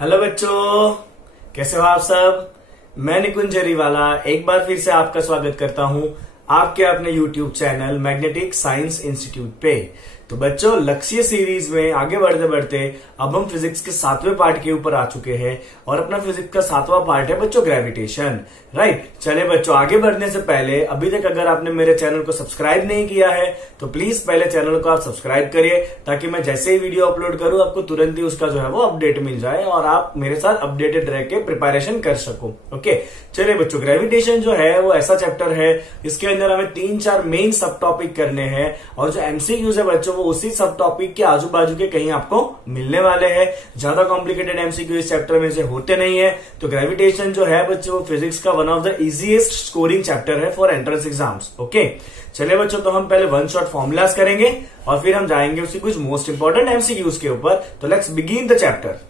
Hello बच्चों, कैसे हो आप सब। मैं निकुंज जरीवाला एक बार फिर से आपका स्वागत करता हूं आपके अपने YouTube channel magnetic science institute पे। तो बच्चों, लक्ष्य सीरीज में आगे बढ़ते बढ़ते अब हम फिजिक्स के 7वें पार्ट के ऊपर आ चुके हैं और अपना फिजिक्स का 7वां पार्ट है बच्चों ग्रेविटेशन। राइट, चले बच्चों, आगे बढ़ने से पहले अभी तक अगर आपने मेरे चैनल को सब्सक्राइब नहीं किया है तो प्लीज पहले चैनल को आप सब्सक्राइब करिए, ताकि मैं जैसे ही वीडियो अपलोड करूं आपको तुरंत ही उसका जो है वो अपडेट मिल जाए और आप मेरे साथ अपडेटेड रह के प्रिपरेशन कर सको। ओके, चलिए बच्चों, ग्रेविटेशन जो है वो ऐसा चैप्टर है इसके अंदर हमें 3-4 मेन सब टॉपिक करने हैं और जो एमसीक्यूज है बच्चों वो उसी सब टॉपिक के आजू बाजू के कहीं आपको मिलने वाले हैं। ज्यादा कॉम्प्लिकेटेड एमसीक्यू इस चैप्टर में से होते नहीं है। तो ग्रेविटेशन जो है बच्चों वो फिजिक्स का one of the easiest scoring chapter है फॉर एंट्रेंस एग्जाम्स। ओके, चलिए बच्चों, तो हम पहले वन शॉट फॉर्मूलाज करेंगे और फिर हम जाएंगे उसकी कुछ मोस्ट इंपॉर्टेंट एमसीक्यूज के ऊपर। तो लेट्स बिगिन द चैप्टर।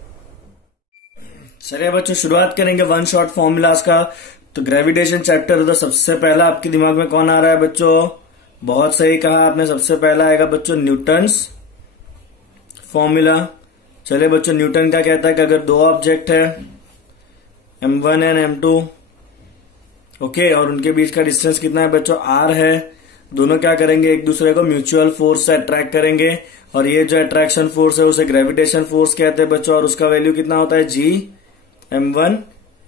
चलिए बच्चों, शुरुआत करेंगे वन शॉट फॉर्मूलाज का। तो ग्रेविटेशन चैप्टर तो सबसे पहला आपके दिमाग में कौन आ रहा है बच्चों? बहुत सही कहा आपने, सबसे पहला आएगा बच्चों न्यूटन्स फॉर्मूला। चलिए बच्चों, न्यूटन का कहता है कि अगर दो ऑब्जेक्ट है m1 एंड m2, ओके, और उनके बीच का डिस्टेंस कितना है बच्चों? r है। दोनों क्या करेंगे? एक दूसरे को म्यूचुअल फोर्स से अट्रैक्ट करेंगे और ये जो अट्रैक्शन फोर्स है उसे ग्रेविटेशन फोर्स कहते हैं बच्चों। और उसका वैल्यू कितना होता है? g m1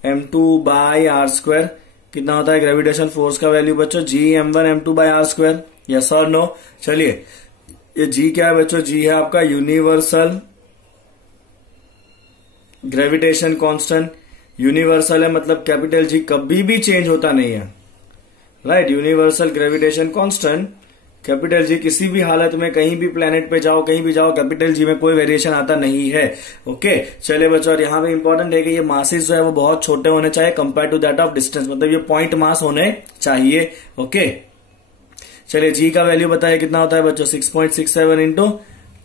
m2 by R square. कितना होता है ग्रेविटेशन फोर्स का वैल्यू बच्चों? g m1 m2 by R square. Yes और नो? चलिए, ये g क्या है बच्चों? g है आपका यूनिवर्सल ग्रेविटेशन कांस्टेंट। यूनिवर्सल है मतलब कैपिटल जी कभी भी चेंज होता नहीं है। Right, universal gravitation constant, capital G किसी भी हालत में कहीं भी प्लेनेट पे जाओ, कहीं भी जाओ, कैपिटल जी में कोई वेरिएशन आता नहीं है। ओके, चलिए बच्चों, और यहाँ पे इंपॉर्टेंट है कि ये मासेस जो है वो बहुत छोटे होने चाहिए compare to that of distance, मतलब ये पॉइंट मास होने चाहिए। ओके, चलिए, जी का वैल्यू बताइए कितना होता है बच्चों? 6.67 इंटू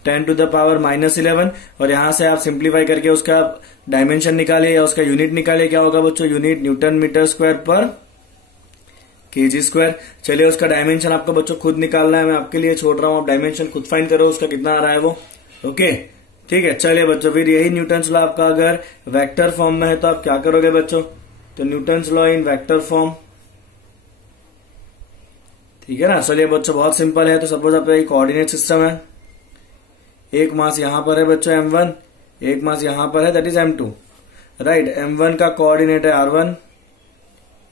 10 टू द पावर -11। और यहां से आप सिंप्लीफाई करके उसका डायमेंशन निकालिए या उसका यूनिट निकालिए। क्या होगा बच्चों? यूनिट न्यूटन मीटर स्क्वायर पर केजी स्क्वायर। चलिए, उसका डायमेंशन आपको बच्चों खुद निकालना है, मैं आपके लिए छोड़ रहा हूं, आप डायमेंशन खुद फाइंड करो उसका कितना आ रहा है वो। ओके, ठीक है। चलिए बच्चों, फिर यही न्यूटन्स लॉ आपका अगर वेक्टर फॉर्म में है तो आप क्या करोगे बच्चों? तो Newton's law in vector form, ठीक है ना। चलिए बच्चों, बहुत सिंपल है। तो सपोज आपका एक कोऑर्डिनेट सिस्टम है, एक मास यहां पर है बच्चों m1, एक मास यहां पर है that is m2। Right, m1 का कोऑर्डिनेट है r1,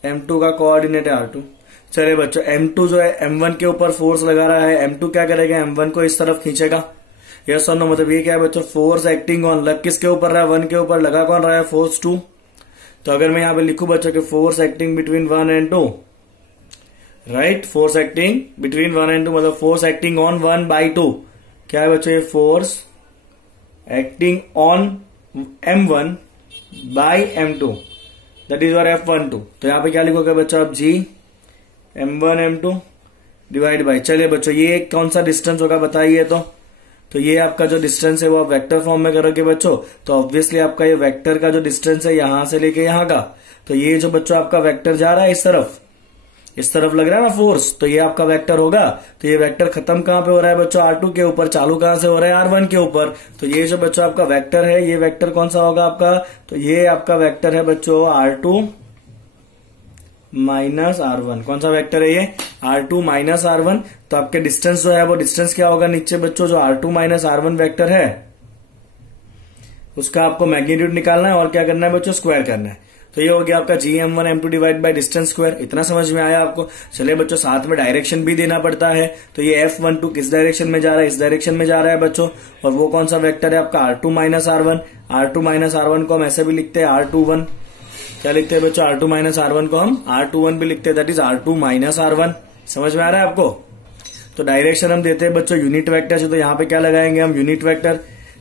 m2 का कोऑर्डिनेट है r2। चलिए बच्चों, m2 जो है m1 के ऊपर फोर्स लगा रहा है, m2 क्या करेगा? m1 को इस तरफ खींचेगा। यस और नो? मतलब ये क्या है बच्चों? फोर्स एक्टिंग ऑन, लग किसके ऊपर रहा है? 1 के ऊपर। लगा कौन रहा है? फोर्स 2। तो अगर मैं यहां पे लिखूं बच्चों कि force acting between 1 and 2, right, force acting between 1 and 2 मतलब फोर्स एक्टिंग ऑन 1/2। क्या है बच्चों? ये force acting on m1 by m2 that is your F12। तो यहां पे क्या लिखोगे बच्चों आप? g m1 m2 divide by, चलिए बच्चों, ये कौन सा डिस्टेंस होगा बताइए? तो ये आपका जो डिस्टेंस है वो आप वेक्टर फॉर्म में करोगे बच्चों। तो ऑब्वियसली आपका ये वेक्टर का जो डिस्टेंस है यहां से लेके यहां का, तो ये जो बच्चों आपका वेक्टर जा रहा है इस तरफ लग रहा है ना फोर्स, तो ये आपका वेक्टर होगा। तो ये वेक्टर खत्म कहां पे हो रहा है बच्चों? R2 के ऊपर। चालू कहां से हो रहा है? R1 के ऊपर। तो ये जो बच्चों आपका वेक्टर है, ये वेक्टर कौन सा होगा आपका? तो ये आपका वेक्टर है बच्चों R2 माइनस R1। कौन सा वेक्टर है ये? R2 minus R1। तो आपके डिस्टेंस जो है वो डिस्टेंस क्या होगा नीचे बच्चों? जो R2 माइनस R1 वेक्टर है उसका आपको मैग्नीट्यूड निकालना है और क्या करना है बच्चों? स्क्वायर करना है। तो ये हो गया आपका g m1 m2 divide by distance square. इतना समझ में आया आपको? चलिए बच्चों, साथ में डायरेक्शन भी देना पड़ता है। तो ये F12 किस डायरेक्शन में जा रहा है? इस डायरेक्शन में जा रहा है बच्चों। और वो कौन सा वेक्टर है आपका? R2 minus R1। R2 minus R1 को हम ऐसे भी लिखते हैं R21। क्या लिखते हैं बच्चों? R2 माइनस R1 को हम R21 भी लिखते हैं, that is R2 minus R1। समझ में आ रहा है आपको? तो डायरेक्शन हम देते हैं बच्चों यूनिट वेक्टर से, तो यहाँ पे क्या लगाएंगे हम? Unit vector.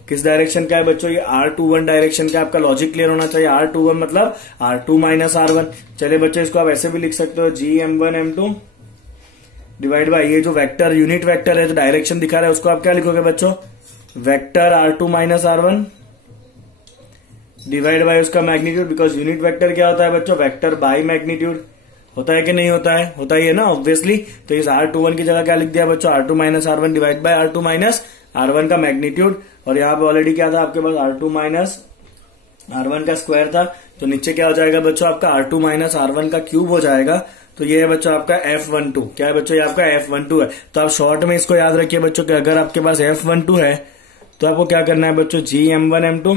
किस डायरेक्शन का है बच्चों? ये R21 डायरेक्शन का। आपका लॉजिक क्लियर होना चाहिए। R21 मतलब R2 माइनस R1। चलिए बच्चों, इसको आप ऐसे भी लिख सकते हो, g m1 m2 divide by ये जो वेक्टर यूनिट वेक्टर है जो डायरेक्शन दिखा रहा है उसको आप क्या लिखोगे बच्चों? Vector R2 minus R1 divide by उसका मैग्नीट्यूड, बिकॉज यूनिट वेक्टर क्या होता है बच्चों? Vector by magnitude. होता है कि नहीं होता है? होता ही है ना ऑब्वियसली। तो इस R21 की जगह क्या लिख दिया बच्चों? R2 minus R1 divide by R2 minus R1 का मैग्नीट्यूड। और यहाँ पे ऑलरेडी क्या था आपके पास? R2 माइनस R1 का स्क्वायर था, तो नीचे क्या हो जाएगा बच्चों आपका R2 माइनस R1 का क्यूब हो जाएगा। तो ये है बच्चों आपका F12। क्या है बच्चों, ये आपका F12 है। तो आप शॉर्ट में इसको याद रखिए बच्चों कि अगर आपके पास F12 है तो आपको क्या करना है बच्चों, GM1 M2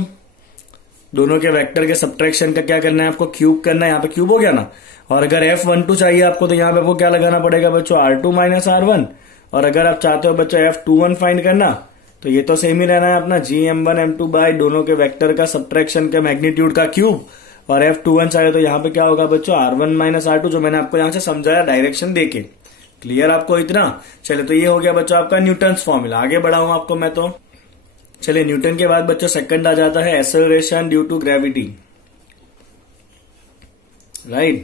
दोनों के वेक्टर के सब्ट्रैक्शन का क्या करना है, आपको क्यूब करना है। यहाँ पे क्यूब हो गया ना। और अगर F12 चाहिए आपको तो यहाँ पे आपको क्या लगाना पड़ेगा बच्चों, R2 माइनस R1। और अगर आप चाहते हो बच्चों F21 फाइंड करना तो ये तो सेम ही रहना है अपना, GM1 M2 बाय दोनों के वेक्टर का सब्ट्रैक्शन के मैग्नीट्यूड का क्यूब। और F21 चाहिए तो यहाँ पे क्या होगा बच्चों, R1 माइनस R2, जो मैंने आपको यहाँ से समझाया डायरेक्शन देके। क्लियर आपको इतना? चलिए, तो ये हो गया बच्चों आपका न्यूटन्स फॉर्मूला। आगे बढ़ाऊं आपको मैं तो। चलिए, न्यूटन के बाद बच्चों सेकंड आ जाता है acceleration due to gravity. Right,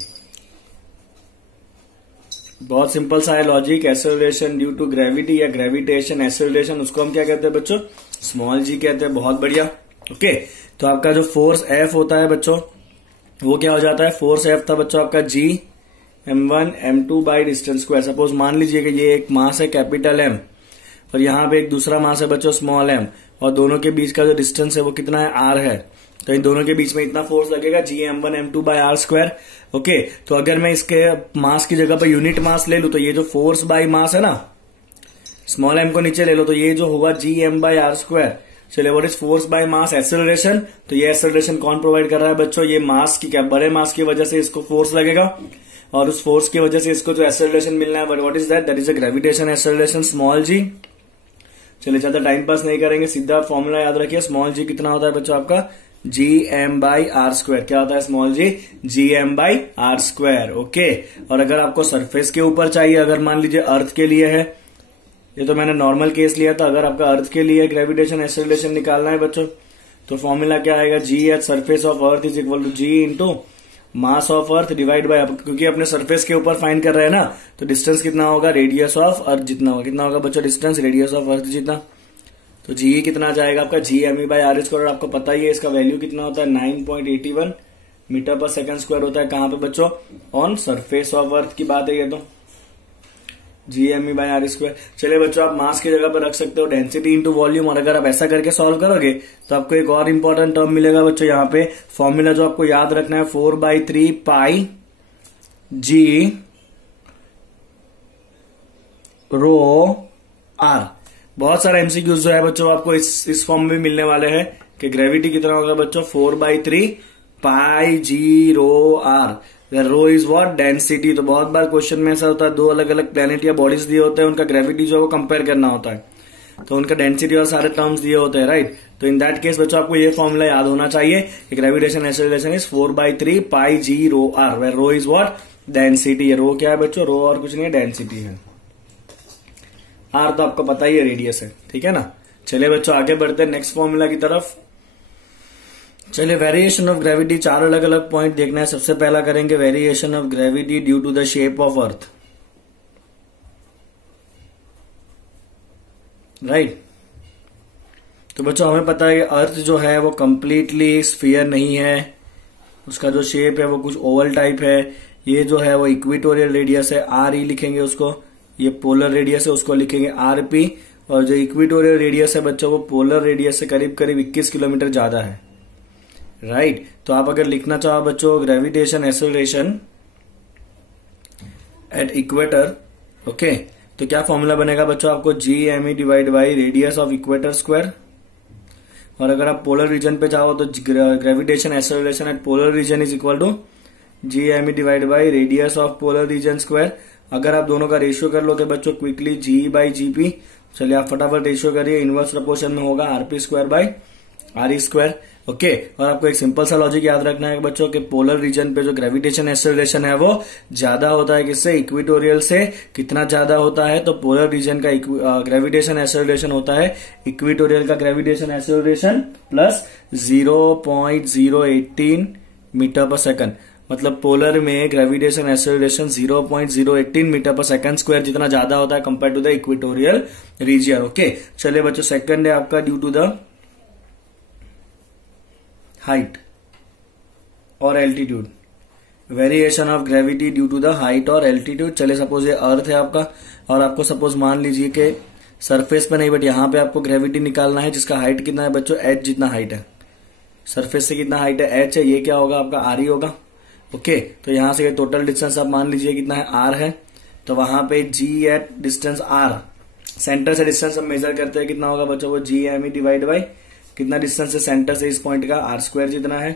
बहुत सिंपल सा है logic. Acceleration due to gravity या ग्रेविटेशन एक्सेलरेशन, उसको हम क्या कहते हैं बच्चों, स्मॉल जी कहते हैं। बहुत बढ़िया। ओके, तो आपका जो फोर्स F होता है बच्चों वो क्या हो जाता है, फोर्स F था बच्चों आपका GM1 M2 by distance square. Suppose मान लीजिए कि ये एक मास है कैपिटल M और यहाँ पे एक दूसरा मास है बच्चों स्मॉल m, और दोनों के बीच का जो डिस्टेंस है वो कितना है, R है। तो इन दोनों के बीच में इतना फोर्स लगेगा GM1 M2 bye R square. Okay, तो अगर मैं इसके मास की जगह पर यूनिट मास ले लूं तो ये जो फोर्स बाय मास है ना, स्मॉल m को नीचे ले लो तो ये जो होगा GM बाय R स्क्वायर। चलिए, what is force by mass, acceleration. तो ये एक्सेलरेशन कौन प्रोवाइड कर रहा है बच्चों, ये मास की, क्या बड़े मास की वजह से इसको फोर्स लगेगा, और उस फोर्स की वजह से इसको जो एक्सेलरेशन मिलना है, what is that is a gravitation acceleration small g. चलिए, ज्यादा टाइम पास नहीं करेंगे, सीधा फॉर्मूला याद रखिए। स्मॉल जी कितना होता है बच्चों आपका, GM बाई R स्क्वायर। क्या होता है small g, GM by R square. Okay, और अगर आपको सरफेस के ऊपर चाहिए, अगर मान लीजिए अर्थ के लिए है, ये तो मैंने नॉर्मल केस लिया था, अगर आपका अर्थ के लिए ग्रेविटेशन एक्सेलरेशन निकालना है बच्चों तो फॉर्मूला क्या आएगा, G at surface of earth is equal to G into mass of earth divide by, क्योंकि अपने सरफेस के ऊपर फाइंड कर रहे हैं ना, तो डिस्टेंस कितना होगा, रेडियस ऑफ अर्थ जितना होगा। कितना होगा बच्चों डिस्टेंस, रेडियस ऑफ अर्थ जितना। तो G कितना जाएगा आपका, GME बाय R स्क्वायर। आपको पता ही है इसका वैल्यू कितना होता है, 9.81 मीटर पर सेकंड स्क्वायर होता है। कहां पे बच्चों, ऑन सरफेस ऑफ अर्थ की बात है ये तो, GME बाय R स्क्वायर। चलिए बच्चों, आप मास की जगह पर रख सकते हो डेंसिटी इंटू वॉल्यूम, और अगर आप ऐसा करके सॉल्व करोगे तो आपको एक और इंपॉर्टेंट टर्म मिलेगा बच्चों यहाँ पे। फॉर्मूला जो आपको याद रखना है, 4/3 पाई G रो R। बहुत सारे एमसीक्यूज जो है बच्चों आपको इस फॉर्म में मिलने वाले हैं कि ग्रेविटी कितना होगा बच्चों, 4/3 pi G rho R। Rho is what, density. तो बहुत बार क्वेश्चन में ऐसा होता है, दो अलग अलग प्लेनेट या बॉडीज दिए होते हैं, उनका ग्रेविटी जो है वो कंपेयर करना होता है, तो उनका डेंसिटी और सारे टर्म्स दिए होते हैं। राइट, तो इन दैट केस बच्चों आपको ये फॉर्मूला याद होना चाहिए कि gravitation acceleration is 4/3 pi G rho R, where rho is what, density. Rho क्या है बच्चों, रो और कुछ नहीं है, डेंसिटी है। R तो आपको पता ही है, रेडियस है। ठीक है ना। चलिए बच्चों, आगे बढ़ते हैं नेक्स्ट फॉर्मूला की तरफ। चलिए, वेरिएशन ऑफ ग्रेविटी, चार अलग अलग पॉइंट देखना है। सबसे पहला करेंगे variation of gravity due to the shape of earth. Right, तो बच्चों हमें पता है कि अर्थ जो है वो कंप्लीटली स्फीयर नहीं है, उसका जो शेप है वो कुछ ओवल टाइप है। ये जो है वो इक्वेटोरियल रेडियस है, RE लिखेंगे उसको। ये पोलर रेडियस है, उसको लिखेंगे RP। और जो इक्वेटोरियल रेडियस है बच्चों वो पोलर रेडियस से करीब करीब 21 किलोमीटर ज्यादा है। राइट, तो आप अगर लिखना चाहो बच्चों gravitation acceleration at equator, okay, तो क्या फॉर्मूला बनेगा बच्चों आपको, GME divide by radius of equator square. और अगर आप पोलर रीजन पे चाहो तो gravitation acceleration at polar region is equal to GME divide by radius of polar region square. अगर आप दोनों का रेशियो कर लो तो बच्चों क्विकली G बाई GP। चलिए आप फटाफट रेशियो करिए, इनवर्स प्रोपोर्शन में होगा RP square by RE square. Okay, और आपको एक सिंपल सा लॉजिक याद रखना है बच्चों कि पोलर रीजन पे जो ग्रेविटेशन एक्सेलरेशन है वो ज्यादा होता है किससे, इक्वेटोरियल से। कितना ज्यादा होता है, तो पोलर रीजन का ग्रेविटेशन एक्सेलरेशन होता है इक्वेटोरियल का gravitation acceleration plus 0.018 metre per second. मतलब पोलर में gravitation acceleration 0.018 metre per second square जितना ज्यादा होता है compare to the equatorial region. Okay, चलिए बच्चों, सेकंड है आपका ड्यू टू द हाइट और altitude. Variation of gravity due to the height और एल्टीट्यूड। चले सपोज ये अर्थ है आपका, और आपको सपोज मान लीजिए कि सरफेस पे नहीं बट यहाँ पे आपको ग्रेविटी निकालना है जिसका हाइट कितना है बच्चों, h जितना हाइट है। सरफेस से कितना हाइट है h है, ये क्या होगा आपका r ही होगा। ओके, तो यहां से टोटल डिस्टेंस आप मान लीजिए कितना है r है, तो वहां पे g at distance r, centre से डिस्टेंस हम मेजर करते हैं कितना होगा बच्चों, वो G M E divide by कितना डिस्टेंस है सेंटर से इस पॉइंट का, r स्क्वायर जितना है,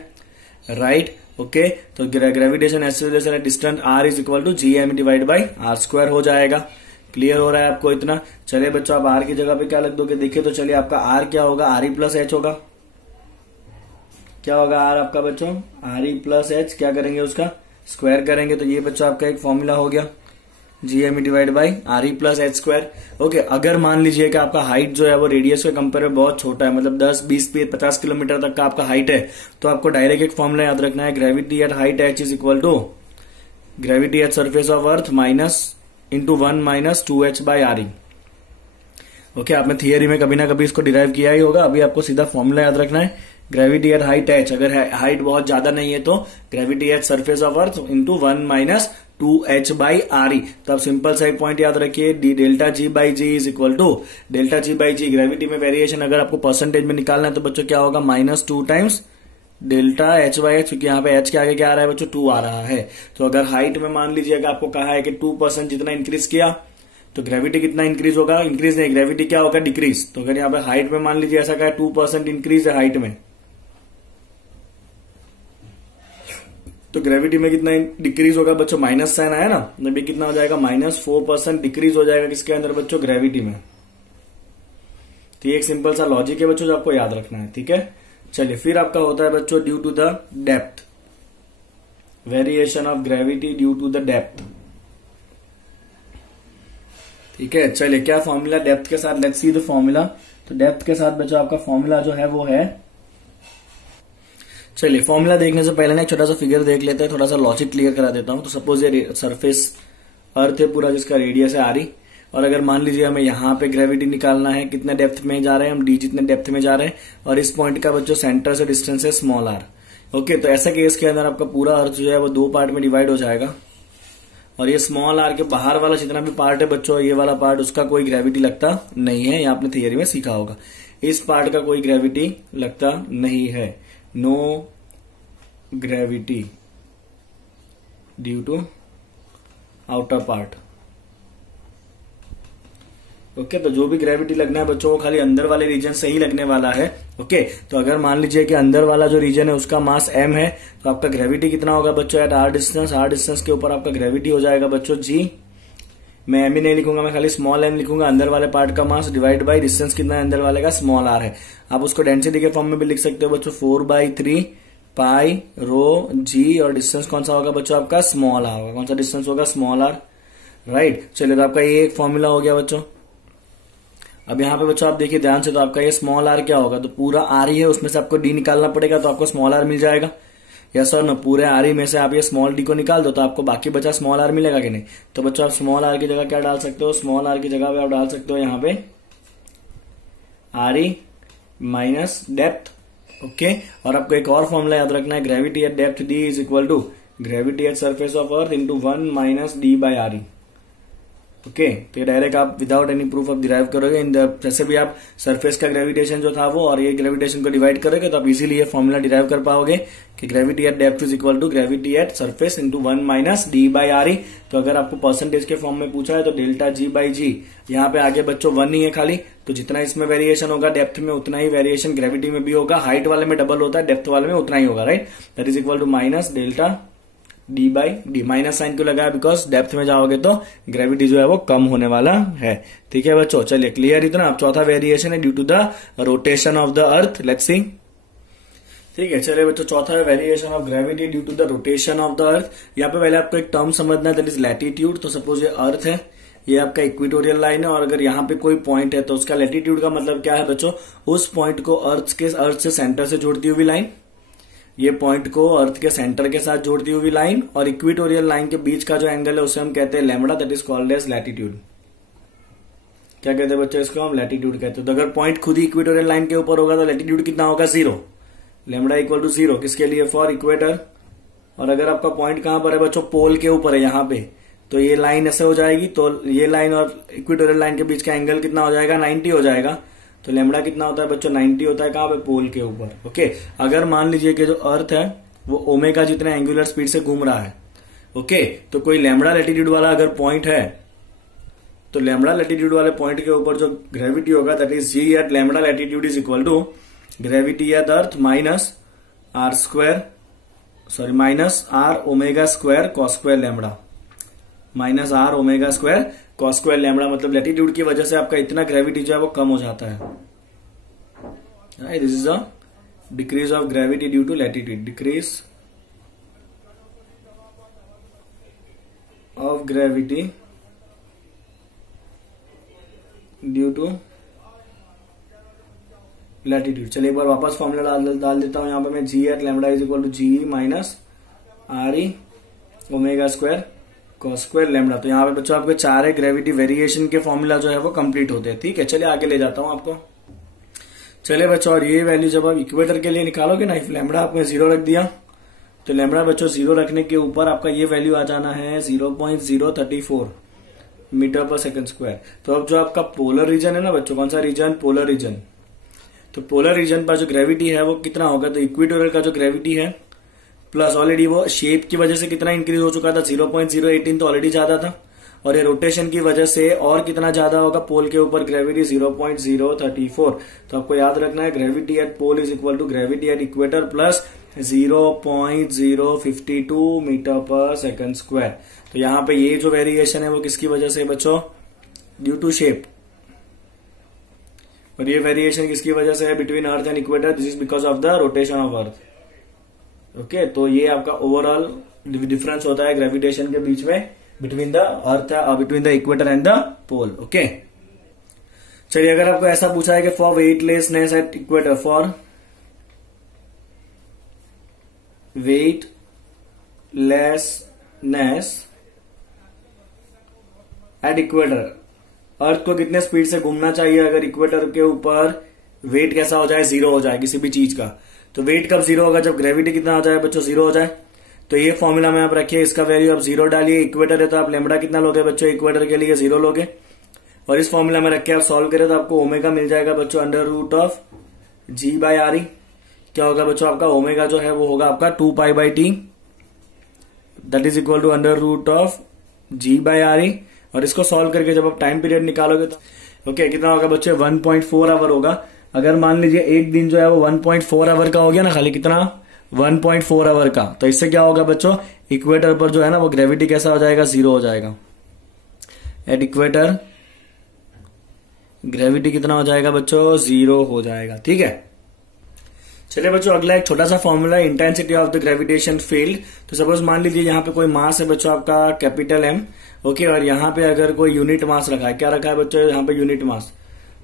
राइट। ओके, तो gravitation acceleration at distance r is equal to G M divide by r square हो जाएगा। क्लियर हो रहा है आपको इतना। चलिए बच्चों आप r की जगह पे क्या लिख दोगे, देखिए तो चलिए आपका r क्या होगा, r ई प्लस एच होगा। क्या होगा r आपका बच्चों, r ई प्लस एच, क्या करेंगे उसका स्क्वायर करेंगे, तो ये बच्चों आपका एक फॉर्मूला हो गया, G M divide by R E plus H square. Okay, अगर मान लीजिए कि आपका हाइट जो है वो रेडियस के कंपेयर में बहुत छोटा है, मतलब 10, 20, 50 किलोमीटर तक का आपका हाइट है, तो आपको डायरेक्ट एक फॉर्मूला याद रखना है, gravity at height H is equal to gravity at surface of earth minus into 1 minus 2h by R E. Okay, आपने थियरी में कभी ना कभी इसको डिराइव किया ही होगा, अभी आपको सीधा फॉर्मूला याद रखना है, ग्रेविटी एट हाइट एच, अगर हाइट बहुत ज्यादा नहीं है तो gravity at surface of earth into 1 minus 2h by R E. तो आप सिंपल सा एक पॉइंट याद रखिए, delta G by G is equal to delta G by G, gravity में वेरिएशन अगर आपको परसेंटेज में निकालना है तो बच्चों क्या होगा, minus 2 times delta H by H, क्योंकि यहाँ पे एच के आगे क्या आ रहा है बच्चों, 2 आ रहा है। तो अगर हाइट में मान लीजिएगा आपको कहा है कि 2% जितना इंक्रीज किया तो ग्रेविटी कितना इंक्रीज होगा, इंक्रीज नहीं, ग्रेविटी क्या होगा, डिक्रीज। तो अगर यहाँ पे हाइट में मान लीजिए ऐसा कहा 2% इंक्रीज है हाइट में, तो ग्रेविटी में कितना डिक्रीज होगा बच्चों, माइनस साइन आया ना, तो कितना हो जाएगा, -4% डिक्रीज हो जाएगा किसके अंदर बच्चों, ग्रेविटी में। तो ये एक सिंपल सा लॉजिक है बच्चों जो आपको याद रखना है, ठीक है। चलिए फिर आपका होता है बच्चों due to the depth, variation of gravity due to the depth, ठीक है। चलिए क्या फॉर्मूला डेप्थ के साथ, लेट्स सी द फॉर्मूला। तो डेप्थ के साथ बच्चों आपका फॉर्मूला जो है वो है, चलिए फॉर्मूला देखने से पहले ना एक छोटा सा फिगर देख लेते हैं, थोड़ा सा लॉजिक क्लियर करा देता हूं। तो सपोज ये सरफेस अर्थ है पूरा, जिसका रेडियस है आर ई, और अगर मान लीजिए हमें यहाँ पे ग्रेविटी निकालना है, कितने डेप्थ में जा रहे हैं हम, डी जितने डेप्थ में जा रहे हैं, और इस पॉइंट का बच्चों सेंटर से डिस्टेंस है स्मॉल आर। ओके, तो ऐसा केस के अंदर आपका पूरा अर्थ जो है वो 2 पार्ट में डिवाइड हो जाएगा, और ये स्मॉल आर के बाहर वाला जितना भी पार्ट है बच्चों, ये वाला पार्ट, उसका कोई ग्रेविटी लगता नहीं है, ये आपने थियरी में सीखा होगा। इस पार्ट का कोई ग्रेविटी लगता नहीं है, no gravity due to outer part. Okay, तो जो भी ग्रेविटी लगना है बच्चों वो खाली अंदर वाले रीजन से ही लगने वाला है। ओके, तो अगर मान लीजिए कि अंदर वाला जो रीजन है उसका मास m है, तो आपका ग्रेविटी कितना होगा बच्चों, एट r डिस्टेंस के ऊपर आपका ग्रेविटी हो जाएगा बच्चों g। मैं m ही नहीं लिखूंगा, मैं खाली स्मॉल m लिखूंगा, अंदर वाले पार्ट का मास डिवाइड बाई डिस्टेंस कितना है अंदर वाले का, स्मॉल r है। आप उसको डेंसिटी के फॉर्म में भी लिख सकते हो बच्चों, 4/3 पाई रो जी, और डिस्टेंस कौन सा होगा बच्चों आपका, स्मॉल आर होगा। कौन सा डिस्टेंस होगा, स्मॉल आर, राइट। चलिए तो आपका ये एक फॉर्मूला हो गया बच्चों। अब यहाँ पे बच्चों आप देखिए ध्यान से, तो आपका ये स्मॉल आर क्या होगा, तो पूरा आर ही है, उसमें से आपको डी निकालना पड़ेगा, तो आपको स्मॉल आर मिल जाएगा। यस और नो, पूरे आर ही में से आप ये स्मॉल डी को निकाल दो तो आपको बाकी बचा स्मॉल आर मिलेगा कि नहीं। तो बच्चों आप स्मॉल आर की जगह क्या डाल सकते हो, स्मॉल आर की जगह पे आप डाल सकते हो यहाँ पे R E minus depth. Okay, और आपको एक और फॉर्मूला याद रखना है, gravity at depth D is equal to gravity at surface of earth into 1 minus D by R E. Okay, तो ये डायरेक्ट आप विदाउट एनी प्रूफ आप डिराइव करोगे इन द, जैसे भी आप सरफेस का ग्रेविटेशन जो था वो और ये ग्रेविटेशन को डिवाइड करोगे तो आप इजीली ये फॉर्मूला डिराइव कर पाओगे कि gravity at depth is equal to gravity at surface into 1 minus D by R E. तो अगर आपको परसेंटेज के फॉर्म में पूछा है तो डेल्टा जी बाई जी, यहाँ पे आगे बच्चों 1 ही है खाली, तो जितना इसमें वेरिएशन होगा डेप्थ में उतना ही वेरिएशन ग्रेविटी में भी होगा। हाइट वाले में डबल होता है, डेप्थ वाले में उतना ही होगा, right. That is equal to minus delta D by D. Minus sign क्यों लगाया, बिकॉज डेप्थ में जाओगे तो ग्रेविटी जो है वो कम होने वाला है। ठीक है बच्चों, चलिए क्लियर इतना। अब चौथा वेरिएशन है due to the rotation of the earth, let's see. ठीक है, चलिए बच्चों, चौथा है variation of gravity due to the rotation of the earth. यहाँ पे पहले आपको एक टर्म समझना है, दैट इज लैटिट्यूड। तो सपोज ये अर्थ है, ये आपका इक्वेटोरियल लाइन है, और अगर यहाँ पे कोई पॉइंट है तो उसका लैटिट्यूड का मतलब क्या है बच्चों, उस पॉइंट को अर्थ से सेंटर से जोड़ती हुई लाइन, ये पॉइंट को अर्थ के सेंटर के साथ जोड़ती हुई लाइन, और इक्वेटोरियल लाइन के बीच का जो एंगल है उसे हम कहते हैं lambda, that is called as latitude. क्या कहते हैं बच्चों, इसको हम लैटिट्यूड कहते हैं। तो अगर पॉइंट खुद ही इक्वेटोरियल लाइन के ऊपर होगा तो लैटिट्यूड कितना होगा, 0, लैम्बडा इक्वल टू 0। किसके लिए, फॉर इक्वेटर। और अगर आपका पॉइंट कहां पर है बच्चों, पोल के ऊपर है यहाँ पे, तो ये लाइन ऐसे हो जाएगी, तो ये लाइन और इक्वेटोरियल लाइन के बीच का एंगल कितना हो जाएगा, 90 हो जाएगा। तो लैम्बडा कितना होता है बच्चों 90 होता है, कहां पे पोल के ऊपर। ओके, अगर मान लीजिए कि जो अर्थ है वो ओमेगा जितने एंगुलर स्पीड से घूम रहा है, ओके, तो कोई लैम्बडा लैटिट्यूड वाला अगर पॉइंट है तो लैम्बडा लैटिट्यूड वाले पॉइंट के ऊपर जो ग्रेविटी होगा that is G at lambda latitude is equal to gravity at earth minus R square sorry minus R omega square cos square lambda, minus R omega square cos square lambda, मतलब latitude की वजह से आपका इतना gravity जो है वो कम हो जाता है। This is a decrease of gravity due to latitude, decrease of gravity due to latitude. चलिए एक बार वापस फॉर्मूला डाल देता हूं यहां पे मैं, g at lambda is equal to g minus R E omega square cos square lambda. तो यहाँ पे बच्चों आपके चार है ग्रेविटी वेरिएशन के फॉर्मूला जो है वो कंप्लीट होते हैं। ठीक है, चलिए आगे ले जाता हूं आपको। चलिए बच्चों, और ये वैल्यू जब आप इक्वेटर के लिए निकालोगे ना, लैम्बडा आपने 0 रख दिया, तो लैम्बडा बच्चों 0 रखने के ऊपर आपका ये वैल्यू आ जाना है 0.034 मीटर पर सेकंड स्क्वायर। तो अब जो आपका पोलर रीजन है ना बच्चों, कौन सा रीजन, पोलर रीजन, तो पोलर रीजन पर जो ग्रेविटी है वो कितना होगा, तो इक्वेटोरियल का जो ग्रेविटी है प्लस ऑलरेडी वो शेप की वजह से कितना इंक्रीज हो चुका था 0.018, तो ऑलरेडी ज्यादा था, और ये रोटेशन की वजह से और कितना ज्यादा होगा, पोल के ऊपर ग्रेविटी 0.034। तो आपको याद रखना है gravity at pole is equal to gravity at equator plus 0.052 metre per second square. तो यहाँ पे ये जो वेरिएशन है वो किसकी वजह से बच्चों, ड्यू टू शेप, और ये वेरिएशन किसकी वजह से है, between earth and equator, this is because of the rotation of earth. Okay, तो ये आपका ओवरऑल डिफरेंस होता है ग्रेविटेशन के बीच में between the earth between the equator and the pole. Okay, चलिए अगर आपको ऐसा पूछा है कि for weightlessness at equator, for weightlessness at equator, earth को कितने स्पीड से घूमना चाहिए अगर इक्वेटर के ऊपर वेट कैसा हो जाए, 0 हो जाए किसी भी चीज का। तो वेट कब 0 होगा, जब ग्रेविटी कितना हो जाए बच्चों, 0 हो जाए। तो ये फॉर्मूला में आप रखिए, इसका वैल्यू आप 0 डालिए, इक्वेटर है तो आप लैम्बडा कितना लोगे बच्चों, इक्वेटर के लिए 0 लोगे, और इस फॉर्मूला में रख के आप सॉल्व करें तो आपको ओमेगा मिल जाएगा बच्चों under root of G by R E. क्या होगा बच्चों, आपका ओमेगा जो है वो होगा आपका 2 pi by T, that is equal to under root of G by R E. और इसको सॉल्व करके जब आप टाइम पीरियड निकालोगे तो ओके कितना होगा बच्चे, 1.4 आवर होगा। अगर मान लीजिए एक दिन जो है वो 1.4 आवर का हो गया ना, खाली कितना 1.4 आवर का, तो इससे क्या होगा बच्चों, इक्वेटर पर जो है ना वो ग्रेविटी कैसा हो जाएगा, 0 हो जाएगा। एट इक्वेटर ग्रेविटी कितना हो जाएगा बच्चों, 0 हो जाएगा। ठीक है, चलिए बच्चों अगला एक छोटा सा formula, intensity of the gravitation field. तो सपोज मान लीजिए यहाँ पे कोई मास है बच्चों आपका कैपिटल एम, ओके, और यहाँ पे अगर कोई यूनिट मास रखा है, क्या रखा है बच्चों यहाँ पे यूनिट मास,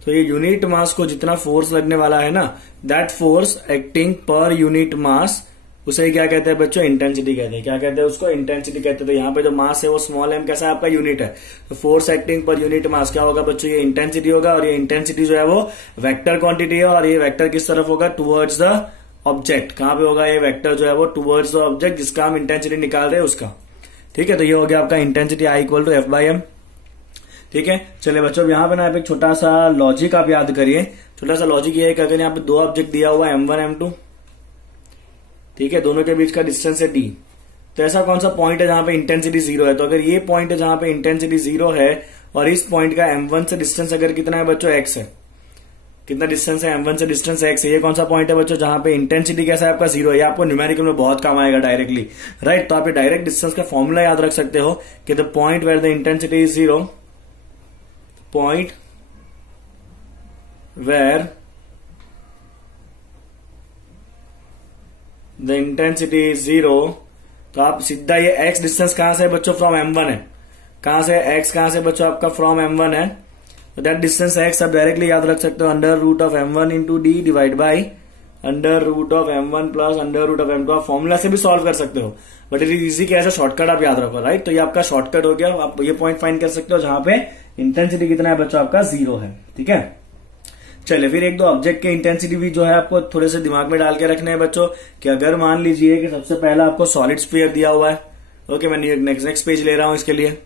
तो ये यूनिट मास को जितना फोर्स लगने वाला है ना, दैट फोर्स एक्टिंग पर यूनिट मास, उसे क्या कहते हैं बच्चों, इंटेंसिटी कहते हैं। क्या कहते हैं उसको, इंटेंसिटी कहते हैं। तो यहाँ पे जो मास है वो स्मॉल एम कैसा है आपका, यूनिट है, तो फोर्स एक्टिंग पर यूनिट मास क्या होगा बच्चों, ये इंटेंसिटी होगा, और ये इंटेंसिटी जो है वो वेक्टर क्वांटिटी है, और ये वेक्टर किस तरफ होगा, टुवर्ड्स द ऑब्जेक्ट। कहां पे होगा ये वेक्टर जो है वो, टुवर्ड्स द ऑब्जेक्ट जिसका हम इंटेंसिटी निकाल रहे हैं उसका। ठीक है, तो ये हो गया आपका intensity I equal to F by M. ठीक है, चलिए बच्चों यहाँ पे ना आप एक छोटा सा लॉजिक आप याद करिए। छोटा सा लॉजिक ये है कि अगर यहाँ पे दो ऑब्जेक्ट दिया हुआ है M1 M2, ठीक है, दोनों के बीच का डिस्टेंस है D, तो ऐसा कौन सा पॉइंट है जहां पे इंटेंसिटी 0 है, तो अगर ये पॉइंट है जहां पे इंटेंसिटी 0 है और इस पॉइंट का M1 से डिस्टेंस अगर कितना है बच्चों, x है, कितना डिस्टेंस है M1 से डिस्टेंस x है, ये कौन सा पॉइंट है बच्चों जहां पे इंटेंसिटी कैसा है आपका 0 है। ये आपको न्यूमेरिकल में बहुत काम आएगा डायरेक्टली, राइट। तो आप डायरेक्ट डिस्टेंस का फॉर्मूला याद रख सकते हो कि the point where the intensity is 0, point where the intensity is 0, तो आप सीधा ये x डिस्टेंस कहां से है बच्चों, फ्रॉम M1 है, कहां से x, कहां से बच्चों आपका फ्रॉम M1 है, तो दैट डिस्टेंस x आप डायरेक्टली याद रख सकते हो under root of M1 into D divide by under root of M1 plus under root of M2। आप फॉर्मूला से भी सॉल्व कर सकते हो, बट इट इज इजी कि ऐसा शॉर्टकट आप याद रखो, राइट। तो ये आपका शॉर्टकट हो गया, आप ये पॉइंट फाइंड कर सकते हो जहां पे इंटेंसिटी कितना है बच्चों आपका 0 है। ठीक है, चलिए फिर एक दो ऑब्जेक्ट के इंटेंसिटी भी जो है आपको थोड़े से दिमाग में डाल के रखने हैं बच्चों, कि अगर मान लीजिए कि सबसे पहला आपको सॉलिड स्फीयर दिया हुआ है, ओके, मैं नेक्स्ट पेज ले रहा हूं इसके लिए।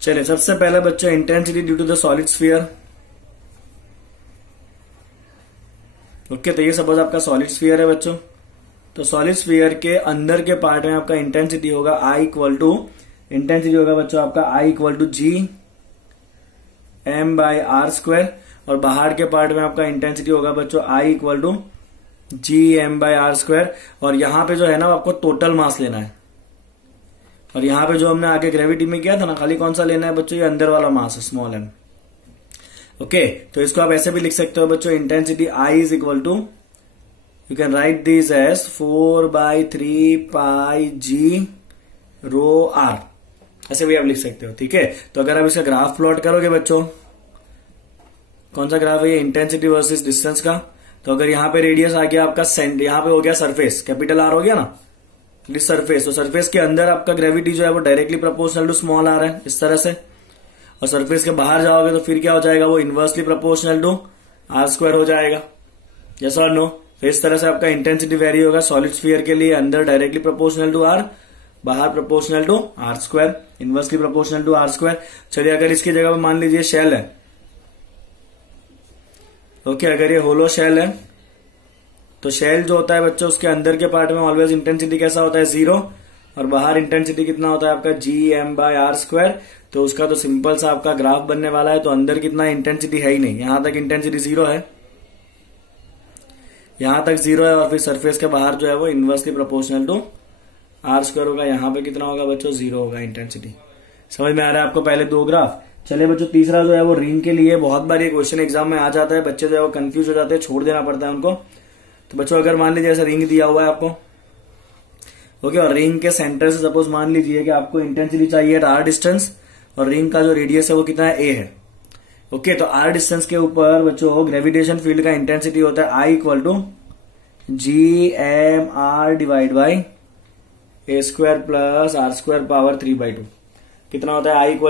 चलिए सबसे पहले बच्चों intensity due to the solid sphere, okay, तो ये सपोज आपका सॉलिड स्फीयर है बच्चों। तो सॉलिड स्फीयर के अंदर के पार्ट में आपका इंटेंसिटी होगा इंटेंसिटी होगा बच्चों आपका I = Gm/r²। और बाहर के पार्ट में आपका इंटेंसिटी होगा बच्चों I = Gm/r²। और यहां पे जो है ना आपको टोटल मास लेना है। और यहां पे जो हमने आगे ग्रेविटी में किया था ना, खाली कौन सा लेना है बच्चों, ये अंदर वाला मास है, स्मॉल m। ओके, तो इसको आप ऐसे भी लिख सकते हो बच्चों, intensity I = you can write this as 4/3πg ρr, ऐसे भी आप लिख सकते हो। ठीक है, तो अगर आप इसका ग्राफ प्लॉट करोगे बच्चों, कौन सा ग्राफ है ये, इंटेंसिटी वर्सेस डिस्टेंस का। तो अगर यहाँ पे रेडियस आ गया आपका यहाँ पे हो गया सरफेस, कैपिटल R हो गया ना, दिस सरफेस। तो सरफेस के अंदर आपका ग्रेविटी जो है वो directly proportional to small r है, इस तरह से। और सरफेस के बाहर जाओगे तो फिर क्या हो जाएगा, वो इनवर्सली प्रोपोर्शनल टू r² हो जाएगा। यस और नो। तो इस तरह से आपका इंटेंसिटी वेरी होगा सॉलिड स्फीयर के लिए, अंदर डायरेक्टली प्रोपोर्शनल टू r, बाहर proportional to r², inversely proportional to r²। चलिए अगर इसकी जगह पर मान लीजिए शेल है, ओके, अगर ये होलो शेल है तो शेल जो होता है बच्चों उसके अंदर के पार्ट में ऑलवेज इंटेंसिटी कैसा होता है, 0। और बाहर इंटेंसिटी कितना होता है आपका Gm/r²। तो उसका तो सिंपल सा आपका ग्राफ बनने वाला है। तो अंदर कितना इंटेंसिटी है ही नहीं, यहां तक इंटेंसिटी 0 है, यहां तक 0 है। और फिर सरफेस के बाहर जो है वो इनवर्सली प्रोपोर्शनल टू r² होगा। यहां पे कितना होगा बच्चों, 0 होगा इंटेंसिटी। समझ में आ रहा है आपको पहले दो ग्राफ। चलिए बच्चों, तीसरा जो है वो रिंग के लिए। बहुत बार ये क्वेश्चन एग्जाम में आ जाता है, बच्चे जो है वो कंफ्यूज हो जाते हैं, छोड़ देना पड़ता है उनको। तो बच्चों अगर मान लीजिए ऐसा रिंग दिया हुआ है आपको, ओके, और रिंग के सेंटर से सपोज मान लीजिए कि आपको इंटेंसिटी चाहिए r डिस्टेंस, और रिंग का जो रेडियस है वो कितना है, a है। ओके, तो r डिस्टेंस के ऊपर बच्चों ग्रेविटेशन फील्ड का इंटेंसिटी होता है I = Gmr/a² + r² / 3/2। कितना होता है, I =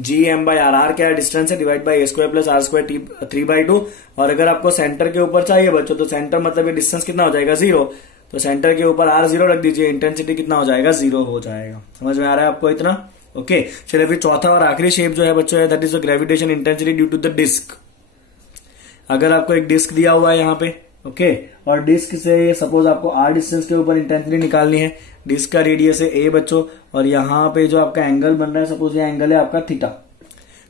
Gm/r, क्या डिस्टेंस है, डिवाइड बाई a² + r² 3/2। और अगर आपको सेंटर के ऊपर चाहिए बच्चों, तो सेंटर मतलब ये डिस्टेंस कितना हो जाएगा, 0। तो सेंटर के ऊपर r0 रख दीजिए, इंटेंसिटी कितना हो जाएगा, 0 हो जाएगा। समझ में आ रहा है आपको इतना। ओके, चलिए फिर चौथा और आखिरी शेप जो है बच्चों, that is the gravitation intensity due to the disc. अगर आपको एक डिस्क दिया हुआ है यहाँ पे, ओके, और डिस्क से सपोज आपको r डिस्टेंस के ऊपर इंटेंसिटी निकालनी है। डिस्क का रेडियस है a बच्चों, और यहाँ पे जो आपका एंगल बन रहा है, सपोज ये एंगल है आपका थीटा।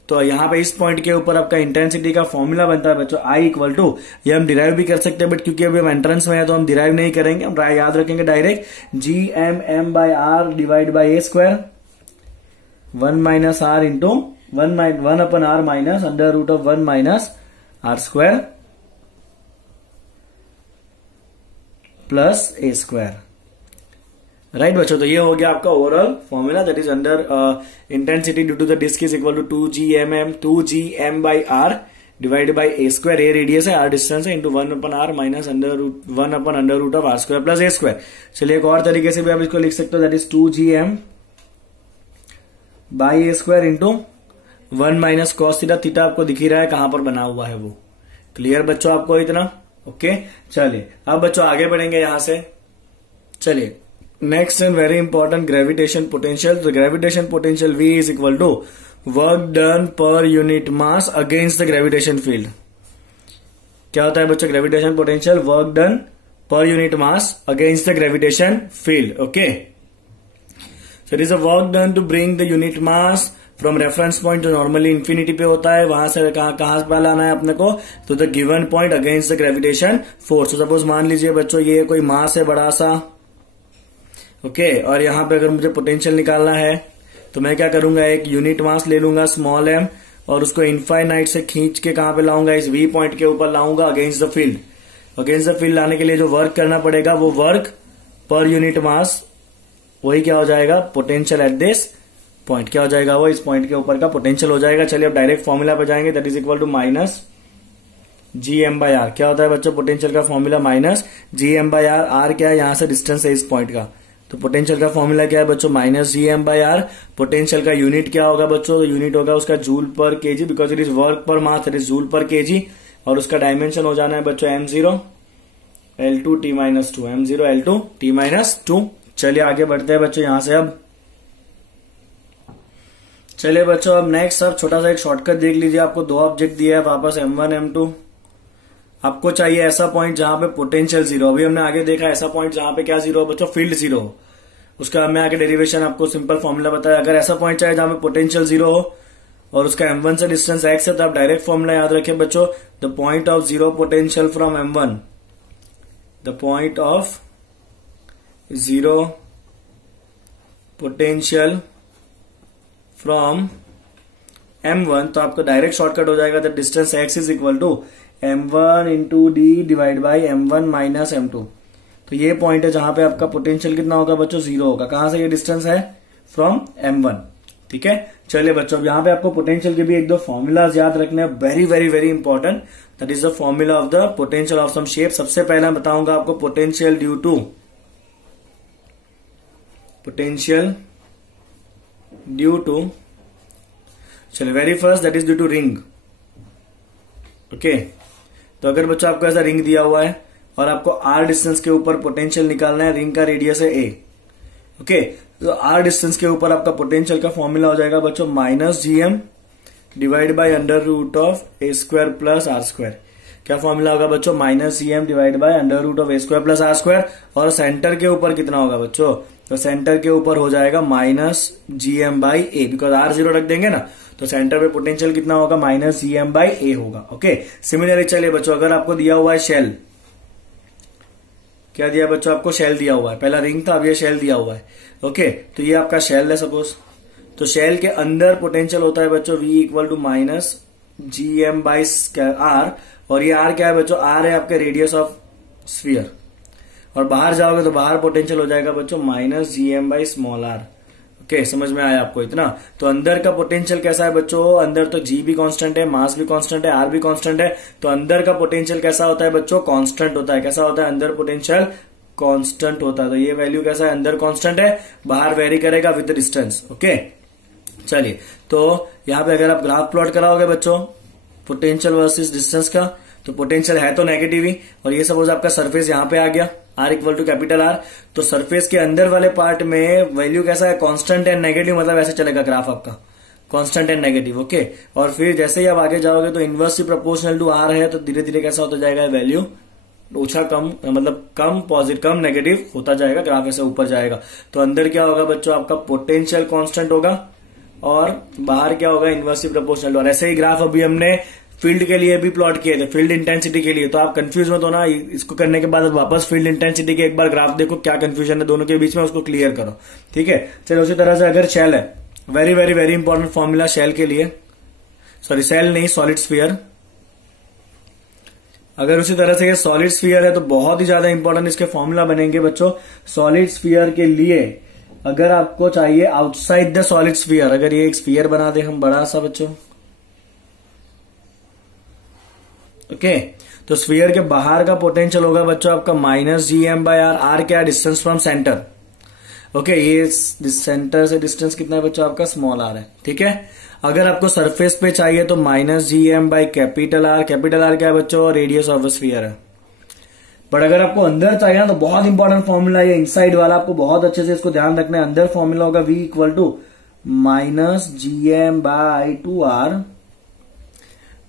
तो यहाँ पे इस पॉइंट के ऊपर आपका इंटेंसिटी का फॉर्मूला बनता है बच्चों I = ये हम डिराइव भी कर सकते हैं, बट क्योंकि अभी हम एंट्रेंस में है तो हम डिराइव नहीं करेंगे, हम याद रखेंगे direct Gmm/r divide by a², 1 - r into 1/r minus √1 - r² plus a²। Right बच्चों, तो ये हो गया आपका overall formula, that is under intensity due to the disc is equal to 2Gm/r divided by a²। A radius है, r distance है, into 1/r minus √1/√r² plus a²। चलिए एक और तरीके से भी आप इसको लिख सकते हो, that is 2Gm/a² into 1 - cos theta. Theta आपको दिख ही रहा है कहां पर बना हुआ है वो। क्लियर बच्चों आपको इतना। ओके, चलिए अब बच्चों आगे बढ़ेंगे यहां से। चलिए next and very important, gravitation potential. तो gravitation potential V is equal to work done per unit mass against the gravitation field. क्या होता है बच्चों gravitation potential, work done per unit mass against the gravitation field. Okay, so it is a work done to bring the unit mass from reference point, जो normally infinity पे होता है, वहां से कहां पे लाना है अपने को, तो the given point against the gravitation force. तो सपोज मान लीजिए बच्चों ये कोई मास है बड़ा सा, ओके, और यहां पे अगर मुझे पोटेंशियल निकालना है तो मैं क्या करूंगा, एक यूनिट मास ले लूंगा स्मॉल m, और उसको इनफाइनाइट से खींच के कहां पे लाऊंगा, इस V पॉइंट के ऊपर लाऊंगा against the field. Against the field लाने के लिए जो वर्क करना पड़ेगा वो वर्क पर यूनिट मास, वही क्या हो जाएगा, पोटेंशियल एट दिस पॉइंट। क्या हो जाएगा, वो इस पॉइंट के ऊपर का पोटेंशियल हो जाएगा। चलिए अब डायरेक्ट फॉर्मूला पे जाएंगे, that is equal to minus Gm/r। क्या होता है बच्चों पोटेंशियल का फॉर्मूला, माइनस Gm/r। r क्या है, यहां से डिस्टेंस है इस पॉइंट का, तो पोटेंशियल का फॉर्मूला क्या है बच्चों, माइनस Gm/r। पोटेंशियल का यूनिट क्या होगा बच्चों, तो यूनिट होगा उसका joule per kg, because it is work per mass, it is joule per kg. और उसका डायमेंशन हो जाना है बच्चों m0 L2 T-2, m0 L2 T-2। चलिए आगे बढ़ते हैं बच्चों यहां से। अब चलिए बच्चों अब नेक्स्ट अब छोटा सा एक शॉर्टकट देख लीजिए। आपको दो ऑब्जेक्ट दिया है वापस, m1 m2, आपको चाहिए ऐसा पॉइंट जहां पे पोटेंशियल जीरो। अभी हमने आगे देखा ऐसा पॉइंट जहां पे क्या जीरो बच्चों, फील्ड जीरो हो। उसका हमने आगे डेरिवेशन आपको सिंपल फॉर्मूला बताया। अगर ऐसा पॉइंट चाहिए जहां पे पोटेंशियल जीरो हो और उसका m1 से डिस्टेंस x है, तो आप डायरेक्ट फॉर्मूला याद रखें बच्चों, the point of zero potential from m1, the point of zero potential from m1, तो आपको डायरेक्ट शॉर्टकट हो जाएगा the distance x is equal to m1 into D divide by m1 minus m2। तो ये point है जहां पे आपका पोटेंशियल कितना होगा बच्चों, जीरो होगा। कहां से ये डिस्टेंस है, फ्रॉम m1। ठीक है, चलिए बच्चों, अब यहां पे आपको पोटेंशियल के भी एक दो फॉर्मूलाज याद रखने हैं, very very very important. That is the formula of the potential of some shape. सबसे पहला बताऊंगा आपको potential due to, potential due to, चलिए very first that is due to ring. Okay, तो अगर बच्चों आपको ऐसा रिंग दिया हुआ है और आपको r डिस्टेंस के ऊपर पोटेंशियल निकालना है, रिंग का रेडियस है a। ओके, तो r डिस्टेंस के ऊपर आपका पोटेंशियल का फॉर्मूला हो जाएगा बच्चों minus gm divide by under root of a square plus r square. क्या फॉर्मूला होगा बच्चों, minus gm divide by under root of a square plus r square. और सेंटर के ऊपर कितना होगा बच्चों, तो सेंटर के ऊपर हो जाएगा minus gm by a, because r zero रख देंगे ना, तो सेंटर पे पोटेंशियल कितना होगा, माइनस gm बाई a होगा। ओके, सिमिलरली चलिए बच्चों, अगर आपको दिया हुआ है शेल, क्या दिया बच्चों आपको, शेल दिया हुआ है। पहला रिंग था, अब ये शेल दिया हुआ है। ओके, तो ये आपका शेल है सपोज, तो शेल के अंदर पोटेंशियल होता है बच्चों v equal to minus gm by r, और ये r क्या है बच्चों, r है आपके रेडियस ऑफ स्फीयर। और बाहर जाओगे तो बाहर पोटेंशियल हो जाएगा बच्चों minus gm by small r। Okay, समझ में आया आपको इतना। तो अंदर का पोटेंशियल कैसा है बच्चों, अंदर तो g भी कांस्टेंट है, मास भी कांस्टेंट है, r भी कांस्टेंट है, तो अंदर का पोटेंशियल कैसा होता है बच्चों, कांस्टेंट होता है। कैसा होता है, अंदर पोटेंशियल कांस्टेंट होता है। तो ये वैल्यू कैसा है, अंदर कांस्टेंट है, बाहर वेरी करेगा विद डिस्टेंस। ओके, चलिए, तो यहाँ पे अगर आप ग्राफ प्लॉट कराओगे बच्चों पोटेंशियल वर्सेस डिस्टेंस का, तो पोटेंशियल है तो नेगेटिव ही, और ये सपोज आपका सरफेस यहाँ पे आ गया, r equal to capital R, तो सरफेस के अंदर वाले पार्ट में वैल्यू कैसा है, कांस्टेंट एंड नेगेटिव, मतलब ऐसे चलेगा ग्राफ आपका, कांस्टेंट एंड नेगेटिव। ओके, और फिर जैसे ही आप आगे जाओगे तो इनवर्सली प्रोपोर्शनल टू R है, तो धीरे धीरे कैसा होता जाएगा, वैल्यू ओछा कम, मतलब कम पॉजिटिव कम नेगेटिव होता जाएगा, ग्राफ ऐसे ऊपर जाएगा। तो अंदर क्या होगा बच्चों, आपका पोटेंशियल कांस्टेंट होगा और बाहर क्या होगा, इनवर्सली प्रोपोर्शनल। और ऐसे ही ग्राफ अभी हमने फील्ड के लिए भी प्लॉट किए थे, फील्ड इंटेंसिटी के लिए। तो आप कंफ्यूज मत होना, इसको करने के बाद वापस फील्ड इंटेंसिटी के एक बार ग्राफ देखो, क्या कंफ्यूजन है दोनों के बीच में, उसको क्लियर करो। ठीक है, चलो उसी तरह से अगर शेल है, very very very important formula shell के लिए, सॉरी शेल नहीं, सॉलिड स्फीयर। अगर उसी तरह से ये सॉलिड स्फीयर है तो बहुत ही ज्यादा इंपॉर्टेंट इसके फॉर्मूला बनेंगे बच्चों। सॉलिड स्फीयर के लिए अगर आपको चाहिए आउटसाइड द सॉलिड स्फीयर, अगर ये एक स्फीयर बना दे हम बड़ा सा बच्चों, ओके, तो स्फीयर के बाहर का पोटेंशियल होगा बच्चों आपका minus gm by r। r क्या है, डिस्टेंस फ्रॉम सेंटर। ओके, ये सेंटर से डिस्टेंस कितना है बच्चों आपका, स्मॉल r है। ठीक है, अगर आपको सरफेस पे चाहिए तो minus gm by capital R। Capital R क्या है बच्चों, रेडियस ऑफ स्फीयर है। बट अगर आपको अंदर चाहिए ना, तो बहुत इंपॉर्टेंट फॉर्मूला है इनसाइड वाला, आपको बहुत अच्छे से इसको ध्यान रखना है। अंदर फॉर्मूला होगा v equal to minus gm by 2r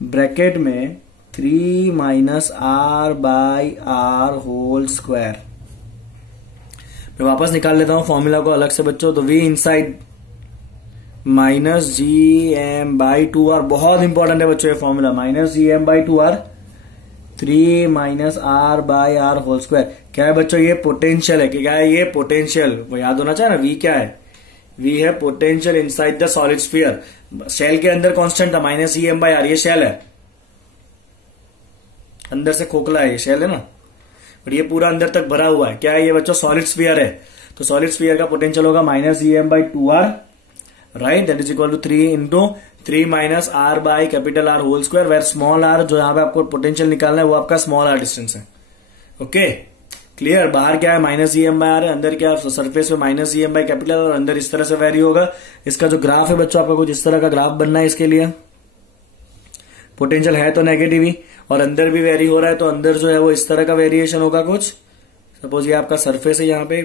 bracket में 3 minus r by r whole square. मैं वापस निकाल लेता हूं फॉर्मूला को अलग से बच्चों। तो v inside minus gm by 2r, बहुत इंपॉर्टेंट है बच्चों ये formula, minus gm by 2r 3 minus r by r whole square. क्या है बच्चों, ये पोटेंशियल है। क्या है ये, पोटेंशियल, वो याद होना चाहिए ना। v क्या है, v है potential inside the solid sphere. Shell के अंदर कांस्टेंट था माइनस gm बाई r, ये शेल है, अंदर से खोखला है, ये शेल है ना, बट ये पूरा अंदर तक भरा हुआ है। क्या है ये बच्चों, सॉलिड स्फीयर है। तो सॉलिड स्फीयर का पोटेंशियल होगा minus gm by 2r, right, that is equal to 3 into 3 minus r by capital R whole square, where small r, जो यहां पे आपको पोटेंशियल निकालना है वो आपका स्मॉल r डिस्टेंस है। Okay, clear. बाहर क्या है, माइनस gm बाई r है, अंदर क्या है, सरफेस पे माइनस gm बाई कैपिटल, और अंदर इस तरह से वेरी होगा। इसका जो ग्राफ है बच्चों, आपका कुछ इस तरह का ग्राफ बनना है। इसके लिए पोटेंशियल है तो नेगेटिव ही, और अंदर भी वेरी हो रहा है, तो अंदर जो है वो इस तरह का वेरिएशन होगा कुछ। सपोज ये आपका सरफेस है, यहाँ पे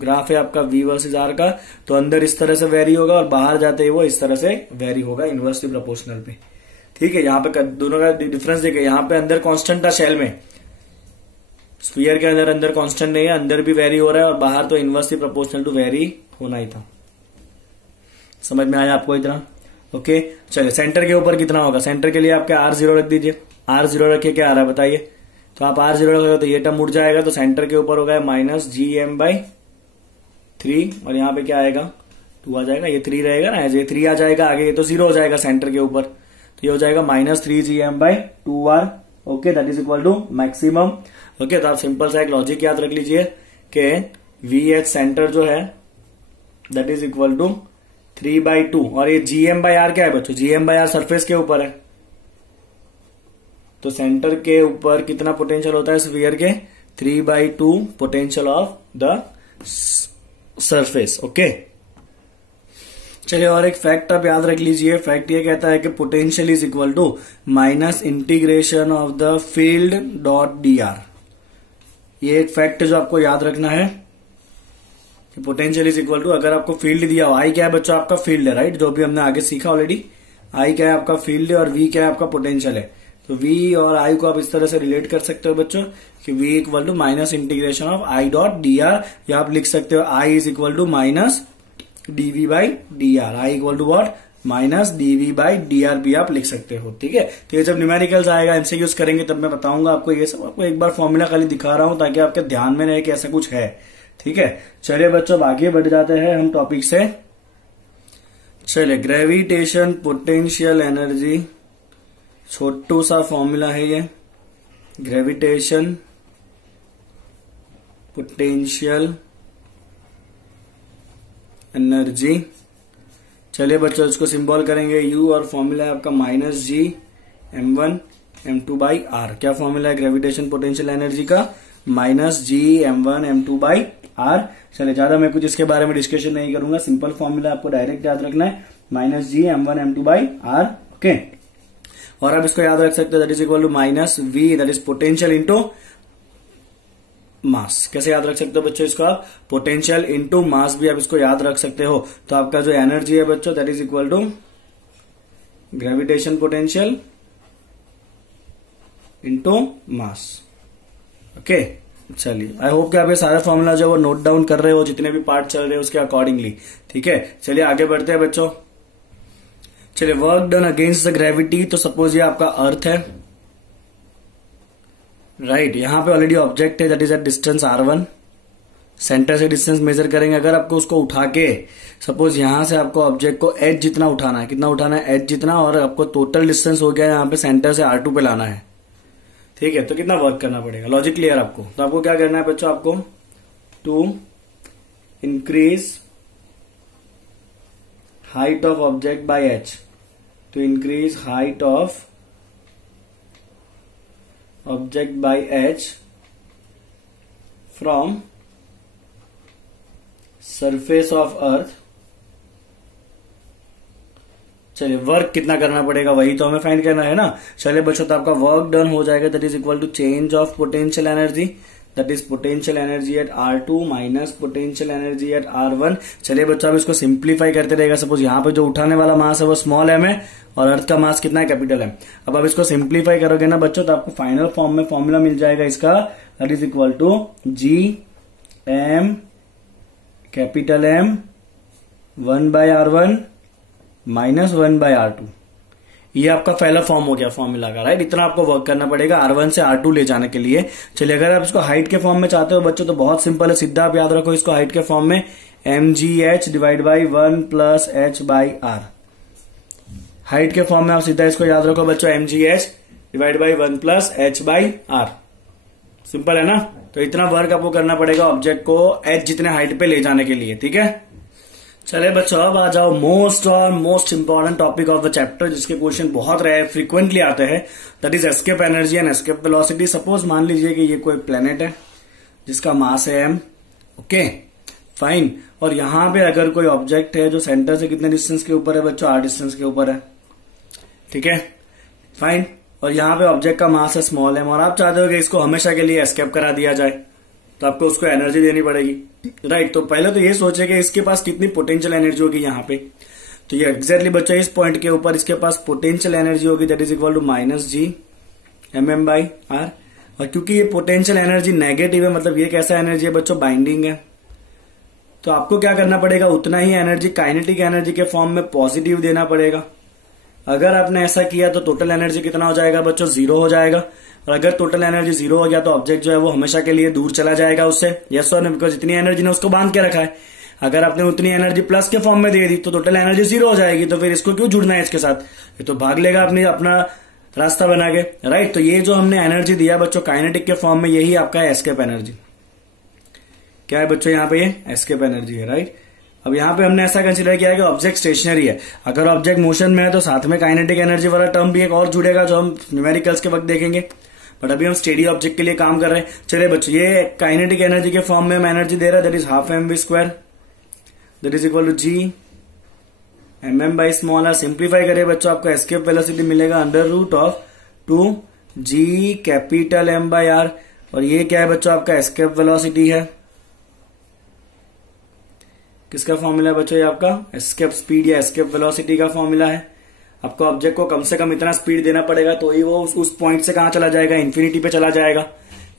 ग्राफ है आपका v वर्सेस r का, तो अंदर इस तरह से वेरी होगा और बाहर जाते ही वो इस तरह से वेरी होगा इनवर्सली प्रोपोर्शनल पे। ठीक है, यहाँ पे दोनों का डिफरेंस देखिए, यहाँ पे अंदर कांस्टेंट था शेल में, स्फीयर के अंदर कांस्टेंट नहीं है, अंदर भी वेरी हो रहा है और बाहर तो इनवर्सली प्रोपोर्शनल टू वेरी होना ही था। समझ में आया आपको इतना? ओके, चलिए सेंटर के ऊपर कितना होगा, सेंटर के लिए आप क्या R0 रख दीजिए, R0 रखिए, क्या आ रहा है बताइए, तो आप R0 रखोगे तो ये टर्म उड़ जाएगा, तो सेंटर के ऊपर होगा -GM/3 और यहाँ पे क्या आएगा 2 आ जाएगा, ये 3 रहेगा ना, ये 3 आ जाएगा आगे, ये तो 0 हो जाएगा सेंटर के ऊपर, तो ये हो जाएगा -3GM/2R। Okay, that is equal to maximum. Okay, तो आप सिंपल सा एक लॉजिक याद रख लीजिए कि VH सेंटर जो है दैट इज इक्वल टू 3/2 और ये GM/R क्या है बच्चों, GM/R सरफेस के ऊपर है, तो सेंटर के ऊपर कितना पोटेंशियल होता है स्फीयर के, 3/2 potential of the surface. Okay, चलिए और एक फैक्ट आप याद रख लीजिए, फैक्ट ये कहता है कि potential is equal to -integration of the field dot dr। ये एक फैक्ट है जो आपको याद रखना है, पोटेंशियल इज इक्वल टू, अगर आपको फील्ड दिया हो, आई क्या है बच्चों आपका फील्ड है, राइट, जो भी हमने आगे सीखा ऑलरेडी, आई क्या है आपका फील्ड है और वी क्या है आपका पोटेंशियल है, तो वी और आई को आप इस तरह से रिलेट कर सकते हो बच्चों कि V equal to -integration of I dot dr, या आप लिख सकते हो I is equal to -dv/dr, I equal to what -dv/dr भी आप लिख सकते हो। ठीक है, तो ये जब न्यूमेरिकल्स आएगा एमसीक्यूज करेंगे तब मैं बताऊंगा आपको, ये सब आपको एक बार फॉर्मूला खाली दिखा रहा हूं ताकि आपके ध्यान में रहे कि ऐसा कुछ है। ठीक है, चलिए बच्चों अब आगे बढ़ जाते हैं हम टॉपिक से। चलिए, ग्रेविटेशन पोटेंशियल एनर्जी, छोटू सा फॉर्मूला है ये, ग्रेविटेशन पोटेंशियल एनर्जी। चलिए बच्चों इसको सिंबल करेंगे U और फॉर्मूला है आपका -G_m1m2/r। क्या फॉर्मूला है ग्रेविटेशन पोटेंशियल एनर्जी का, -G_m1m2/r। चलिए ज्यादा मैं कुछ इसके बारे में डिस्कशन नहीं करूंगा, सिंपल फॉर्मूला आपको डायरेक्ट याद रखना है, -G_m1m2/r। ओके, और आप इसको याद रख सकते हो that is equal to -V that is potential into mass. कैसे याद रख सकते हो बच्चों इसको आप, पोटेंशियल इंटू मास भी आप इसको याद रख सकते हो। तो आपका जो एनर्जी है बच्चों that is equal to gravitation potential into mass. Okay, चलिए आई होप कि आप ये सारे फॉर्मूला जो वो नोट डाउन कर रहे हो, जितने भी पार्ट चल रहे हैं उसके अकॉर्डिंगली। ठीक है, चलिए आगे बढ़ते हैं बच्चों। चलिए, work done against the gravity, तो सपोज ये आपका अर्थ है, राइट, यहां पे ऑलरेडी ऑब्जेक्ट है that is at distance r1, centre से डिस्टेंस मेजर करेंगे। अगर आपको उसको उठा के सपोज यहां से आपको ऑब्जेक्ट को h जितना उठाना है, कितना उठाना है h जितना, और आपको टोटल डिस्टेंस हो गया यहां पे सेंटर से r2 पे लाना है। ठीक है, तो कितना वर्क करना पड़ेगा, लॉजिक क्लियर आपको। तो आपको क्या करना है बच्चों, आपको to increase height of object by h, to increase height of object by h from surface of earth। चलिए वर्क कितना करना पड़ेगा वही तो हमें फाइंड करना है ना। चलिए बच्चों, तो आपका वर्क डन हो जाएगा that is equal to change of potential energy, that is potential energy at R2 minus potential energy at R1। चलिए बच्चों, आप इसको सिंप्लीफाई करते रहेगा। सपोज यहाँ पे जो उठाने वाला मास है वो स्मॉल m है और अर्थ का मास कितना है, कैपिटल M। अब आप इसको सिंप्लीफाई करोगे ना बच्चों, तो आपको फाइनल फॉर्म में फॉर्मूला मिल जाएगा इसका, that is equal to G_m capital M 1/R1 minus 1/R2। ये आपका पहला फॉर्म हो गया फॉर्मूला का, राइट। इतना आपको वर्क करना पड़ेगा R1 से R2 ले जाने के लिए। चलिए, अगर आप इसको हाइट के फॉर्म में चाहते हो बच्चों तो बहुत सिंपल है, सीधा आप याद रखो इसको हाइट के फॉर्म में mgh divide by 1 plus h/r। Height के फॉर्म में आप सीधा इसको याद रखो बच्चों, mgh divide by 1 plus h/r। Simple है ना। तो इतना वर्क आपको करना पड़ेगा ऑब्जेक्ट को h जितने हाइट पे ले जाने के लिए, ठीक है। चले बच्चों, अब आ जाओ most important topic of the chapter, जिसके क्वेश्चन बहुत रहे फ्रीक्वेंटली आते हैं, that is escape energy and escape velocity. Suppose मान लीजिए कि ये कोई प्लेनेट है जिसका मास है m, ओके फाइन, और यहां पे अगर कोई ऑब्जेक्ट है जो सेंटर से कितने डिस्टेंस के ऊपर है बच्चों, r डिस्टेंस के ऊपर है, ठीक है फाइन, और यहां पे ऑब्जेक्ट का मास है स्मॉल m, और आप चाहते हो कि इसको हमेशा के लिए एस्केप करा दिया जाए, तो आपको उसको एनर्जी देनी पड़ेगी, राइट। तो पहले तो ये सोचे कि इसके पास कितनी पोटेंशियल एनर्जी होगी यहाँ पे। तो ये एग्जैक्टली बच्चों इस पॉइंट के ऊपर इसके पास पोटेंशियल एनर्जी होगी that is equal to -G(mm/r). और क्योंकि ये पोटेंशियल एनर्जी नेगेटिव है, मतलब ये कैसा एनर्जी है बच्चों, बाइंडिंग है, तो आपको क्या करना पड़ेगा, उतना ही एनर्जी काइनेटिक एनर्जी के फॉर्म में पॉजिटिव देना पड़ेगा। अगर आपने ऐसा किया तो टोटल एनर्जी कितना हो जाएगा बच्चों, 0 हो जाएगा। और अगर टोटल एनर्जी 0 हो गया तो ऑब्जेक्ट जो है वो हमेशा के लिए दूर चला जाएगा उससे, यस और नो, बिकॉज इतनी एनर्जी ने उसको बांध के रखा है। अगर आपने उतनी एनर्जी प्लस के फॉर्म में दे दी तो टोटल एनर्जी 0 हो जाएगी, तो फिर इसको क्यों जुड़ना है इसके साथ, ये तो भाग लेगा अपना रास्ता बना के, राइट। तो ये जो हमने एनर्जी दिया बच्चों काइनेटिक के फॉर्म में, यही आपका एस्केप एनर्जी। क्या है बच्चों, यहाँ पे ये एस्केप एनर्जी है, राइट। अब यहाँ पे हमने ऐसा कंसीडर किया है कि ऑब्जेक्ट स्टेशनरी है, अगर ऑब्जेक्ट मोशन में है तो साथ में काइनेटिक एनर्जी वाला टर्म भी एक और जुड़ेगा जो हम न्यूमेरिकल्स के वक्त देखेंगे, बट अभी हम स्टेडी ऑब्जेक्ट के लिए काम कर रहे हैं। चलिए बच्चों, ये काइनेटिक एनर्जी के फॉर्म में हम एनर्जी दे रहे हैं that is ½ mv², that is equal to G(mm/r). Simplify करिए बच्चों, आपको एस्केप वेलोसिटी मिलेगा √2G(M/r). और ये क्या है बच्चों, आपका एस्केप वेलोसिटी है। किसका फॉर्मूला है बच्चों, ये आपका एस्केप स्पीड या एस्केप वेलोसिटी का फॉर्मूला है। आपको ऑब्जेक्ट को कम से कम इतना स्पीड देना पड़ेगा तो ही वो उस पॉइंट से कहां चला जाएगा, इन्फिनिटी पे चला जाएगा,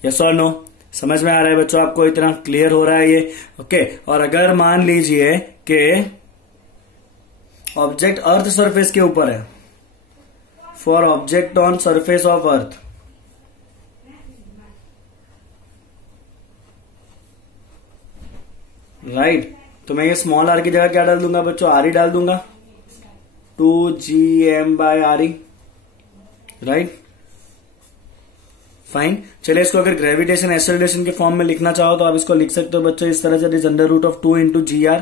यस और नो। समझ में आ रहा है बच्चों, आपको इतना क्लियर हो रहा है ये, ओके। और अगर मान लीजिए कि ऑब्जेक्ट अर्थ सरफेस के ऊपर है, for object on surface of earth, right, तो मैं ये स्मॉल आर की जगह क्या डाल दूंगा बच्चों, आर ही डाल दूंगा, 2Gm/re, राइट, फाइन। चलिए इसको अगर ग्रेविटेशन एक्सेलरेशन के फॉर्म में लिखना चाहो तो आप इसको लिख सकते हो बच्चों इस तरह से, √2 × Gr।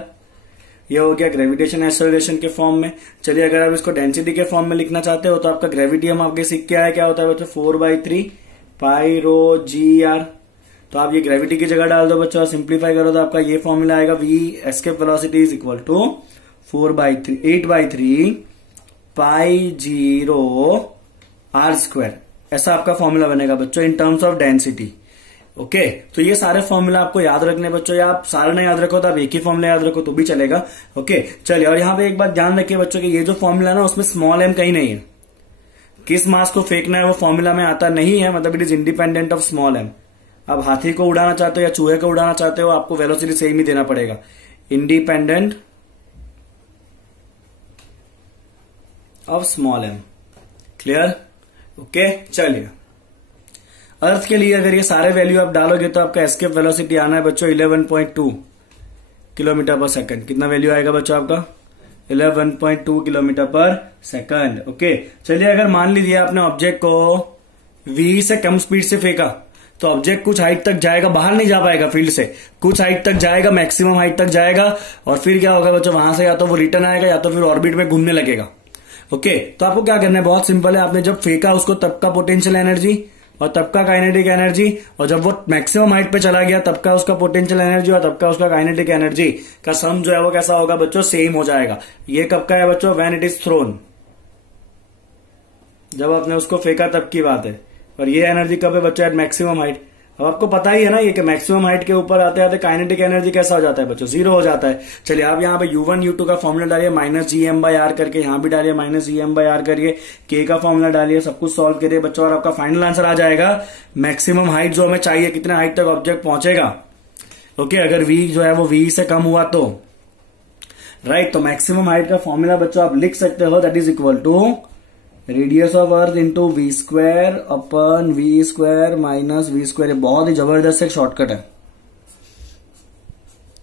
ये हो गया ग्रेविटेशन एक्सेलरेशन के फॉर्म में। चलिए अगर आप इसको डेंसिटी के फॉर्म में लिखना चाहते हो तो आपका ग्रेविटी हम आपके सीख के आए, क्या होता है बच्चों, 4/3 πρgr। तो आप ये ग्रेविटी की जगह डाल दो बच्चों और सिंप्लीफाई करो तो आपका ये फॉर्मूला आएगा, V escape velocity is equal to 8/3 π0r²। ऐसा आपका फॉर्मूला बनेगा बच्चों in terms of density, okay. तो ये सारे फॉर्मूला आपको याद रखने बच्चों, या आप सारे नहीं याद रखो तो आप एक ही फॉर्मूला याद रखो तो भी चलेगा, ओके। चलिए, और यहाँ पे एक बात ध्यान रखिए बच्चों कि ये जो फॉर्मूला ना उसमें स्मॉल m कहीं नहीं है, किस मास को फेंकना है वो फॉर्मूला में आता नहीं है, मतलब it is independent of small m। आप हाथी को उड़ाना चाहते हो या चूहे को उड़ाना चाहते हो, आपको वेलोसिटी सेम ही देना पड़ेगा, independent of small m, clear, okay. चलिए, अर्थ के लिए अगर ये सारे वैल्यू आप डालोगे तो आपका एस्केप वेलोसिटी आना है बच्चों 11.2 km/s। कितना वैल्यू आएगा बच्चों आपका, 11.2 km/s, ओके। चलिए अगर मान लीजिए आपने ऑब्जेक्ट को v से कम स्पीड से फेंका तो ऑब्जेक्ट कुछ हाइट तक जाएगा, बाहर नहीं जा पाएगा फील्ड से, कुछ हाइट तक जाएगा, मैक्सिमम हाइट तक जाएगा, और फिर क्या होगा बच्चों, वहां से या तो वो रिटर्न आएगा या तो फिर ऑर्बिट में घूमने लगेगा, ओके। तो आपको क्या करना है, बहुत सिंपल है, आपने जब फेंका उसको तब का पोटेंशियल एनर्जी और तब का काइनेटिक एनर्जी, और जब वो मैक्सिमम हाइट पे चला गया तब का उसका पोटेंशियल एनर्जी और तब का उसका काइनेटिक एनर्जी का सम जो है वो कैसा होगा बच्चों, सेम हो जाएगा। ये कब का है बच्चों, व्हेन इट इज थ्रोन, जब आपने उसको फेंका तब की बात है। और ये एनर्जी कब है बच्चों, एट मैक्सिमम हाइट। अब आपको पता ही है ना ये कि मैक्सिमम हाइट के ऊपर आते आते काइनेटिक एनर्जी कैसा हो जाता है बच्चों, 0 हो जाता है। चलिए आप यहाँ पे U1 U2 का फॉर्मूला डालिए, -Gm/r करके, यहाँ भी डालिए -Gm/r करिए, K का फॉर्मूला डालिए, सब कुछ सॉल्व करिए बच्चों, और आपका फाइनल आंसर आ जाएगा मैक्सिमम हाइट जो हमें चाहिए, कितने हाइट तक ऑब्जेक्ट पहुंचेगा, ओके। अगर V जो है वो V से कम हुआ तो, राइट। तो मैक्सिमम हाइट का फॉर्मूला बच्चों आप लिख सकते हो, that is equal to radius of earth into v² अपन v² माइनस v²। ये बहुत ही जबरदस्त एक शॉर्टकट है,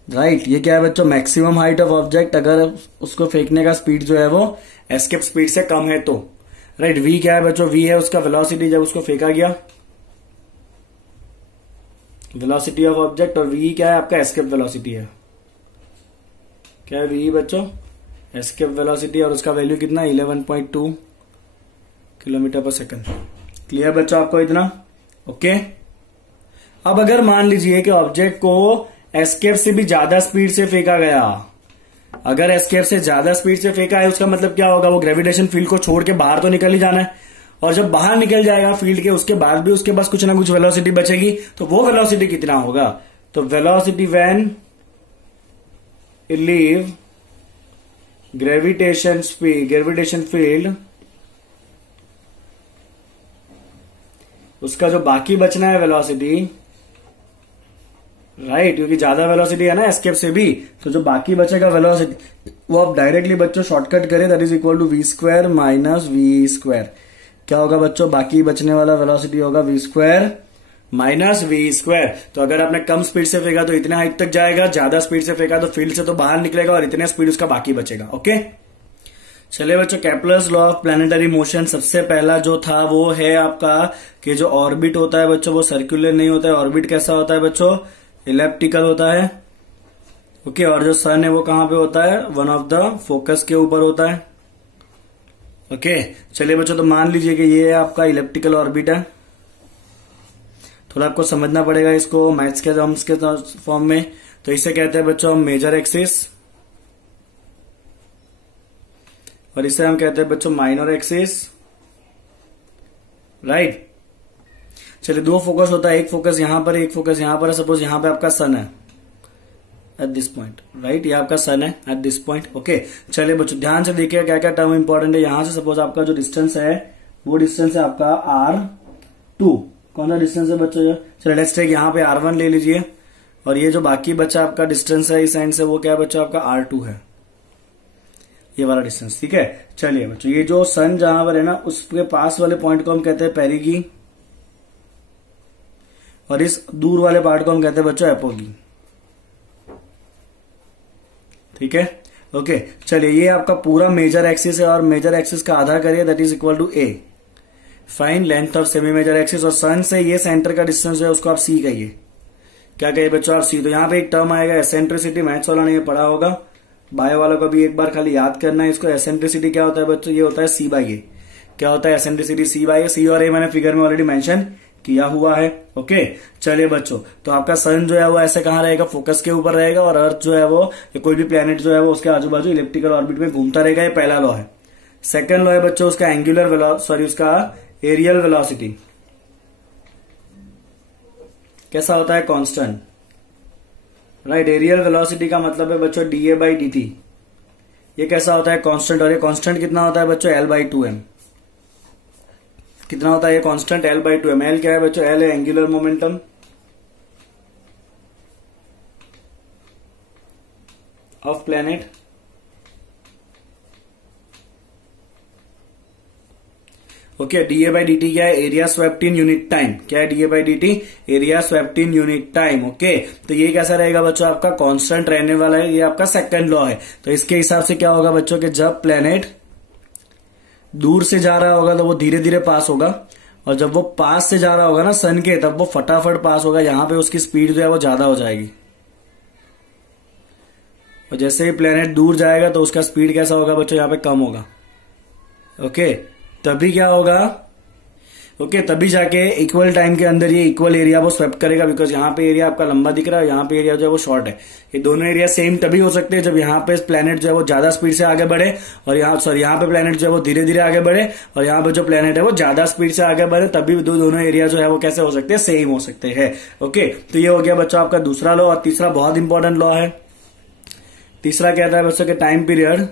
राइट। ये क्या है बच्चों, मैक्सिमम हाइट ऑफ ऑब्जेक्ट अगर उसको फेंकने का स्पीड जो है वो एस्केप स्पीड से कम है तो, राइट। v क्या है बच्चों, v है उसका वेलोसिटी जब उसको फेंका गया, वेलोसिटी ऑफ ऑब्जेक्ट, और v क्या है आपका एस्केप वेलोसिटी है। क्या है v बच्चों, एस्केप वेलोसिटी, और उसका वैल्यू कितना, 11.2 km/s। क्लियर बच्चों आपको इतना, ओके। अब अगर मान लीजिए कि ऑब्जेक्ट को एस्केप से भी ज्यादा स्पीड से फेंका गया, अगर एस्केप से ज्यादा स्पीड से फेंका है उसका मतलब क्या होगा, वो ग्रेविटेशन फील्ड को छोड़ के बाहर तो निकल ही जाना है, और जब बाहर निकल जाएगा फील्ड के उसके बाद भी उसके पास कुछ ना कुछ वेलोसिटी बचेगी, तो वो वेलोसिटी कितना होगा, तो velocity when it leave gravitation field उसका जो बाकी बचना है वेलोसिटी, राइट, क्योंकि ज्यादा वेलोसिटी है ना एस्केप से भी, तो जो बाकी बचेगा वेलोसिटी वो आप डायरेक्टली बच्चों शॉर्टकट करें, that is equal to v² minus v²। क्या होगा बच्चों, बाकी बचने वाला वेलोसिटी होगा v² माइनस v²। तो अगर आपने कम स्पीड से फेंका तो इतने हाइट तक जाएगा, ज्यादा स्पीड से फेंका तो फील्ड से तो बाहर निकलेगा और इतने स्पीड उसका बाकी बचेगा। ओके, चलिए बच्चों, Kepler's law of planetary motion सबसे पहला जो था वो है आपका कि जो ऑर्बिट होता है बच्चों वो सर्कुलर नहीं होता है। ऑर्बिट कैसा होता है बच्चों, इलेप्टिकल होता है। ओके, और जो सन है वो कहां पे होता है, वन ऑफ द फोकस के ऊपर होता है। ओके, चलिए बच्चों, तो मान लीजिए कि ये आपका इलेप्टिकल ऑर्बिट है। थोड़ा आपको समझना पड़ेगा इसको मैथ्स के टर्म्स के फॉर्म में। तो इसे कहते हैं बच्चों मेजर एक्सिस, और इसे हम कहते हैं बच्चों माइनर एक्सिस, राइट। चलिए, दो फोकस होता है, एक फोकस यहां पर, एक फोकस यहां पर है। सपोज यहां पे आपका सन है एट दिस पॉइंट, राइट, ये आपका सन है एट दिस पॉइंट। ओके, चलिए बच्चों ध्यान से देखिए क्या क्या टर्म इंपॉर्टेंट है। यहां से सपोज आपका जो डिस्टेंस है वो डिस्टेंस है आपका r2। कौन सा डिस्टेंस है बच्चों, चलिए लेट्स टेक यहाँ पे r1 ले लीजिए, और ये जो बाकी बचा आपका डिस्टेंस है इस एंड से वो क्या है बच्चों आपका r2 है, ये वाला डिस्टेंस। ठीक है, चलिए बच्चों, ये जो सन जहां पर है ना उसके पास वाले पॉइंट को हम कहते हैं पेरिगी, और इस दूर वाले पार्ट को हम कहते हैं बच्चों एपोगी। ठीक है, ओके, चलिए, ये आपका पूरा मेजर एक्सिस है, और मेजर एक्सिस का आधा करिए that is equal to a। Fine length of semi major axis, और सन से ये सेंटर का डिस्टेंस है उसको आप c कहिए। क्या कहिए बच्चों आप c। तो यहाँ पे एक टर्म आएगा एसेंट्रिसिटी, मैथ्स वाला ने ये पढ़ा होगा, बायो वालों को भी एक बार खाली याद करना है इसको। एसेंट्रिसिटी क्या होता है बच्चों, ये होता है c/a। क्या होता है एसेंट्रिसिटी, c/a। c और a मैंने फिगर में ऑलरेडी मेंशन किया हुआ है। ओके, चलिए बच्चों, तो आपका सन जो है वो ऐसे कहां रहेगा, फोकस के ऊपर रहेगा, और अर्थ जो है वो कोई भी प्लेनेट जो है वो उसके आजू बाजू इलेप्टिकल ऑर्बिट में घूमता रहेगा। ये पहला लॉ है। सेकंड लॉ है बच्चों उसका उसका एरियल वेलोसिटी कैसा होता है, कांस्टेंट, राइट। एरियल वेलोसिटी का मतलब है बच्चों dA/dt। ये कैसा होता है, कांस्टेंट, और ये कांस्टेंट कितना होता है बच्चों L/2m। कितना होता है ये कांस्टेंट, L/2m। L क्या है बच्चों, L है angular momentum of planet, okay. dA/dt क्या है, area swept in unit time. क्या है dA/dt, area swept in unit time. Okay, तो ये कैसा रहेगा बच्चों आपका कांस्टेंट रहने वाला है। ये आपका सेकंड लॉ है। तो इसके हिसाब से क्या होगा बच्चों कि जब प्लेनेट दूर से जा रहा होगा तो वो धीरे धीरे पास होगा, और जब वो पास से जा रहा होगा ना सन के, तब वो फटाफट पास होगा। यहां पे उसकी स्पीड जो है वो ज्यादा हो जाएगी, और जैसे ही प्लेनेट दूर जाएगा तो उसका स्पीड कैसा होगा बच्चों, यहाँ पे कम होगा। ओके, तभी क्या होगा, ओके, तभी जाके इक्वल टाइम के अंदर ये इक्वल एरिया वो स्वेप्ट करेगा, बिकॉज यहाँ पे एरिया आपका लंबा दिख रहा है, यहाँ पे एरिया जो है वो शॉर्ट है। ये दोनों एरिया सेम तभी हो सकते हैं जब यहाँ पे प्लेनेट जो है वो ज्यादा स्पीड से आगे बढ़े, और यहाँ पे प्लेनेट जो है वो धीरे धीरे आगे बढ़े, और यहाँ पे जो प्लेनेट है वो ज्यादा स्पीड से आगे बढ़े, तभी दोनों एरिया जो है वो कैसे हो सकते हैं, सेम हो सकते हैं। ओके, तो ये हो गया बच्चों आपका दूसरा लॉ। और तीसरा बहुत इंपॉर्टेंट लॉ है। तीसरा कहता है बच्चों के टाइम पीरियड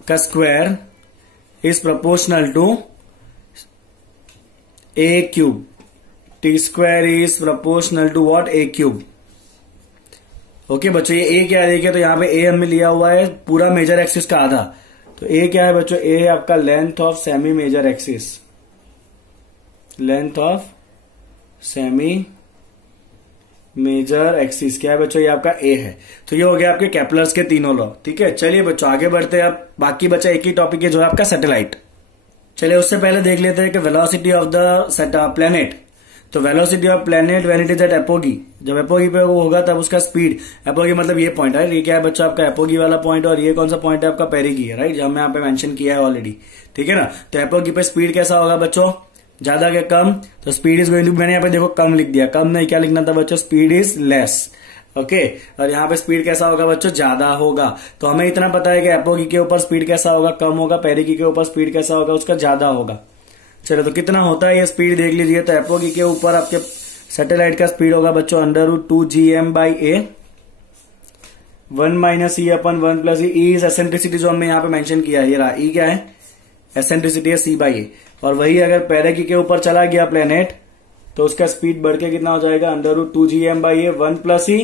का square is proportional to a cube. T square is proportional to what, a cube. Okay बच्चों, ये a क्या है देखिए, तो यहाँ पे a हमने लिया हुआ है पूरा मेजर एक्सिस का आधा। तो a क्या है बच्चों, a है आपका length of semi major axis, length of semi major axis क्या है बच्चों, ये आपका ए है। तो ये हो गया आपके केप्लर्स के तीनों लॉ। ठीक है, चलिए बच्चों आगे बढ़ते हैं। अब बाकी बचा एक ही टॉपिक है जो है आपका सैटेलाइट। चलिए उससे पहले देख लेते हैं कि वेलोसिटी ऑफ द प्लेनेट। तो velocity of planet when it is at apogee, जब एपोगी पे वो होगा तब उसका स्पीड, एपोगी मतलब ये पॉइंट है, ये क्या है बच्चों आपका एपोगी वाला पॉइंट, और ये कौन सा पॉइंट है आपका पेरिगी है, राइट, जो हमने यहाँ पे मेंशन किया है ऑलरेडी। ठीक है ना, तो एपोगी पे स्पीड कैसा होगा बच्चों, ज्यादा क्या कम, तो स्पीड इज गोइंग टू, मैंने यहाँ पे देखो कम लिख दिया, कम नहीं क्या लिखना था बच्चों, स्पीड इज लेस। ओके, और यहाँ पे स्पीड कैसा होगा बच्चों, ज्यादा होगा। तो हमें इतना पता है कि एपोगी के ऊपर स्पीड कैसा होगा, कम होगा, पेरिगी के ऊपर स्पीड कैसा होगा, उसका ज्यादा होगा। चलो तो कितना होता है ये स्पीड देख लीजिए। तो एपोगी के ऊपर आपके सैटेलाइट का स्पीड होगा बच्चों √2gm/a, 1 minus E upon 1 plus E is eccentricity जो हमने यहाँ पे मेंशन किया है, ये रहा ई क्या है, एसेंट्रिसिटी है c बाई ए। और वही अगर पैरेगी के ऊपर चला गया प्लेनेट तो उसका स्पीड बढ़ के कितना हो जाएगा, √2gm/a 1 प्लस ई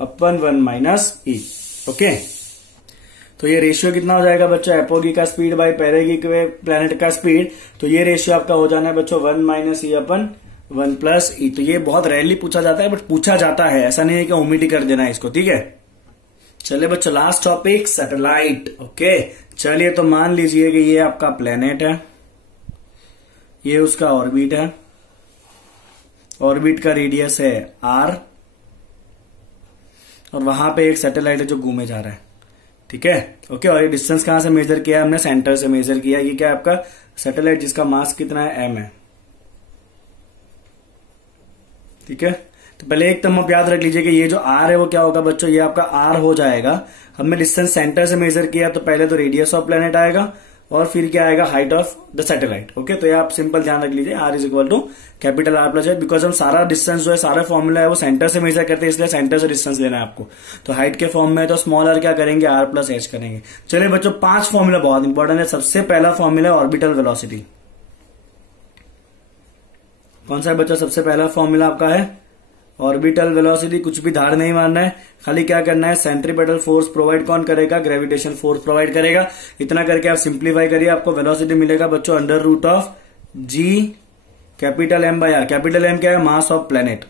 अपन 1 माइनस ई। ओके, तो ये रेशियो कितना हो जाएगा बच्चों, एपोगी का स्पीड बाय पैरेगी के प्लेनेट का स्पीड। तो ये रेशियो आपका हो जाना है बच्चों 1 माइनस ई अपन 1 प्लस ई। तो ये बहुत रेयरली पूछा जाता है, बट पूछा जाता है, ऐसा नहीं है कि ओमिट ही कर देना है इसको। ठीक है, चलिए बच्चों लास्ट टॉपिक सैटेलाइट। ओके, चलिए तो मान लीजिए कि ये आपका प्लेनेट है, ये उसका ऑर्बिट है, ऑर्बिट का रेडियस है r, और वहां पे एक सैटेलाइट है जो घूमे जा रहा है। ठीक है, ओके, और ये डिस्टेंस कहां से मेजर किया, हमने सेंटर से मेजर किया। ये क्या है आपका सैटेलाइट जिसका मास कितना है, m है। ठीक है, तो पहले एक टर्म आप याद रख लीजिए कि ये जो r है वो क्या होगा बच्चों, ये आपका r हो जाएगा। हमने डिस्टेंस सेंटर से मेजर किया तो पहले तो रेडियस ऑफ प्लेनेट आएगा और फिर क्या आएगा, height of the satellite. Okay, तो ये आप सिंपल ध्यान रख लीजिए, r is equal to capital R plus h, because हम सारा डिस्टेंस जो है, सारा फॉर्मूला है वो सेंटर से मेजर करते हैं, इसलिए सेंटर से डिस्टेंस लेना है आपको। तो हाइट के फॉर्म में तो स्मॉल r क्या करेंगे, r प्लस h करेंगे। चलिए बच्चों 5 फॉर्मूला बहुत इंपॉर्टेंट है। सबसे पहला फॉर्मूला ऑर्बिटल वेलोसिटी। कौन सा है बच्चों, सबसे पहला फॉर्मूला आपका है ऑर्बिटल वेलोसिटी। कुछ भी धार नहीं मानना है, खाली क्या करना है, सेंट्रीपेटल फोर्स प्रोवाइड कौन करेगा, ग्रेविटेशन फोर्स प्रोवाइड करेगा। इतना करके आप सिंप्लीफाई करिए, आपको वेलोसिटी मिलेगा बच्चों √g capital m/r। Capital M क्या है, मास ऑफ प्लेनेट।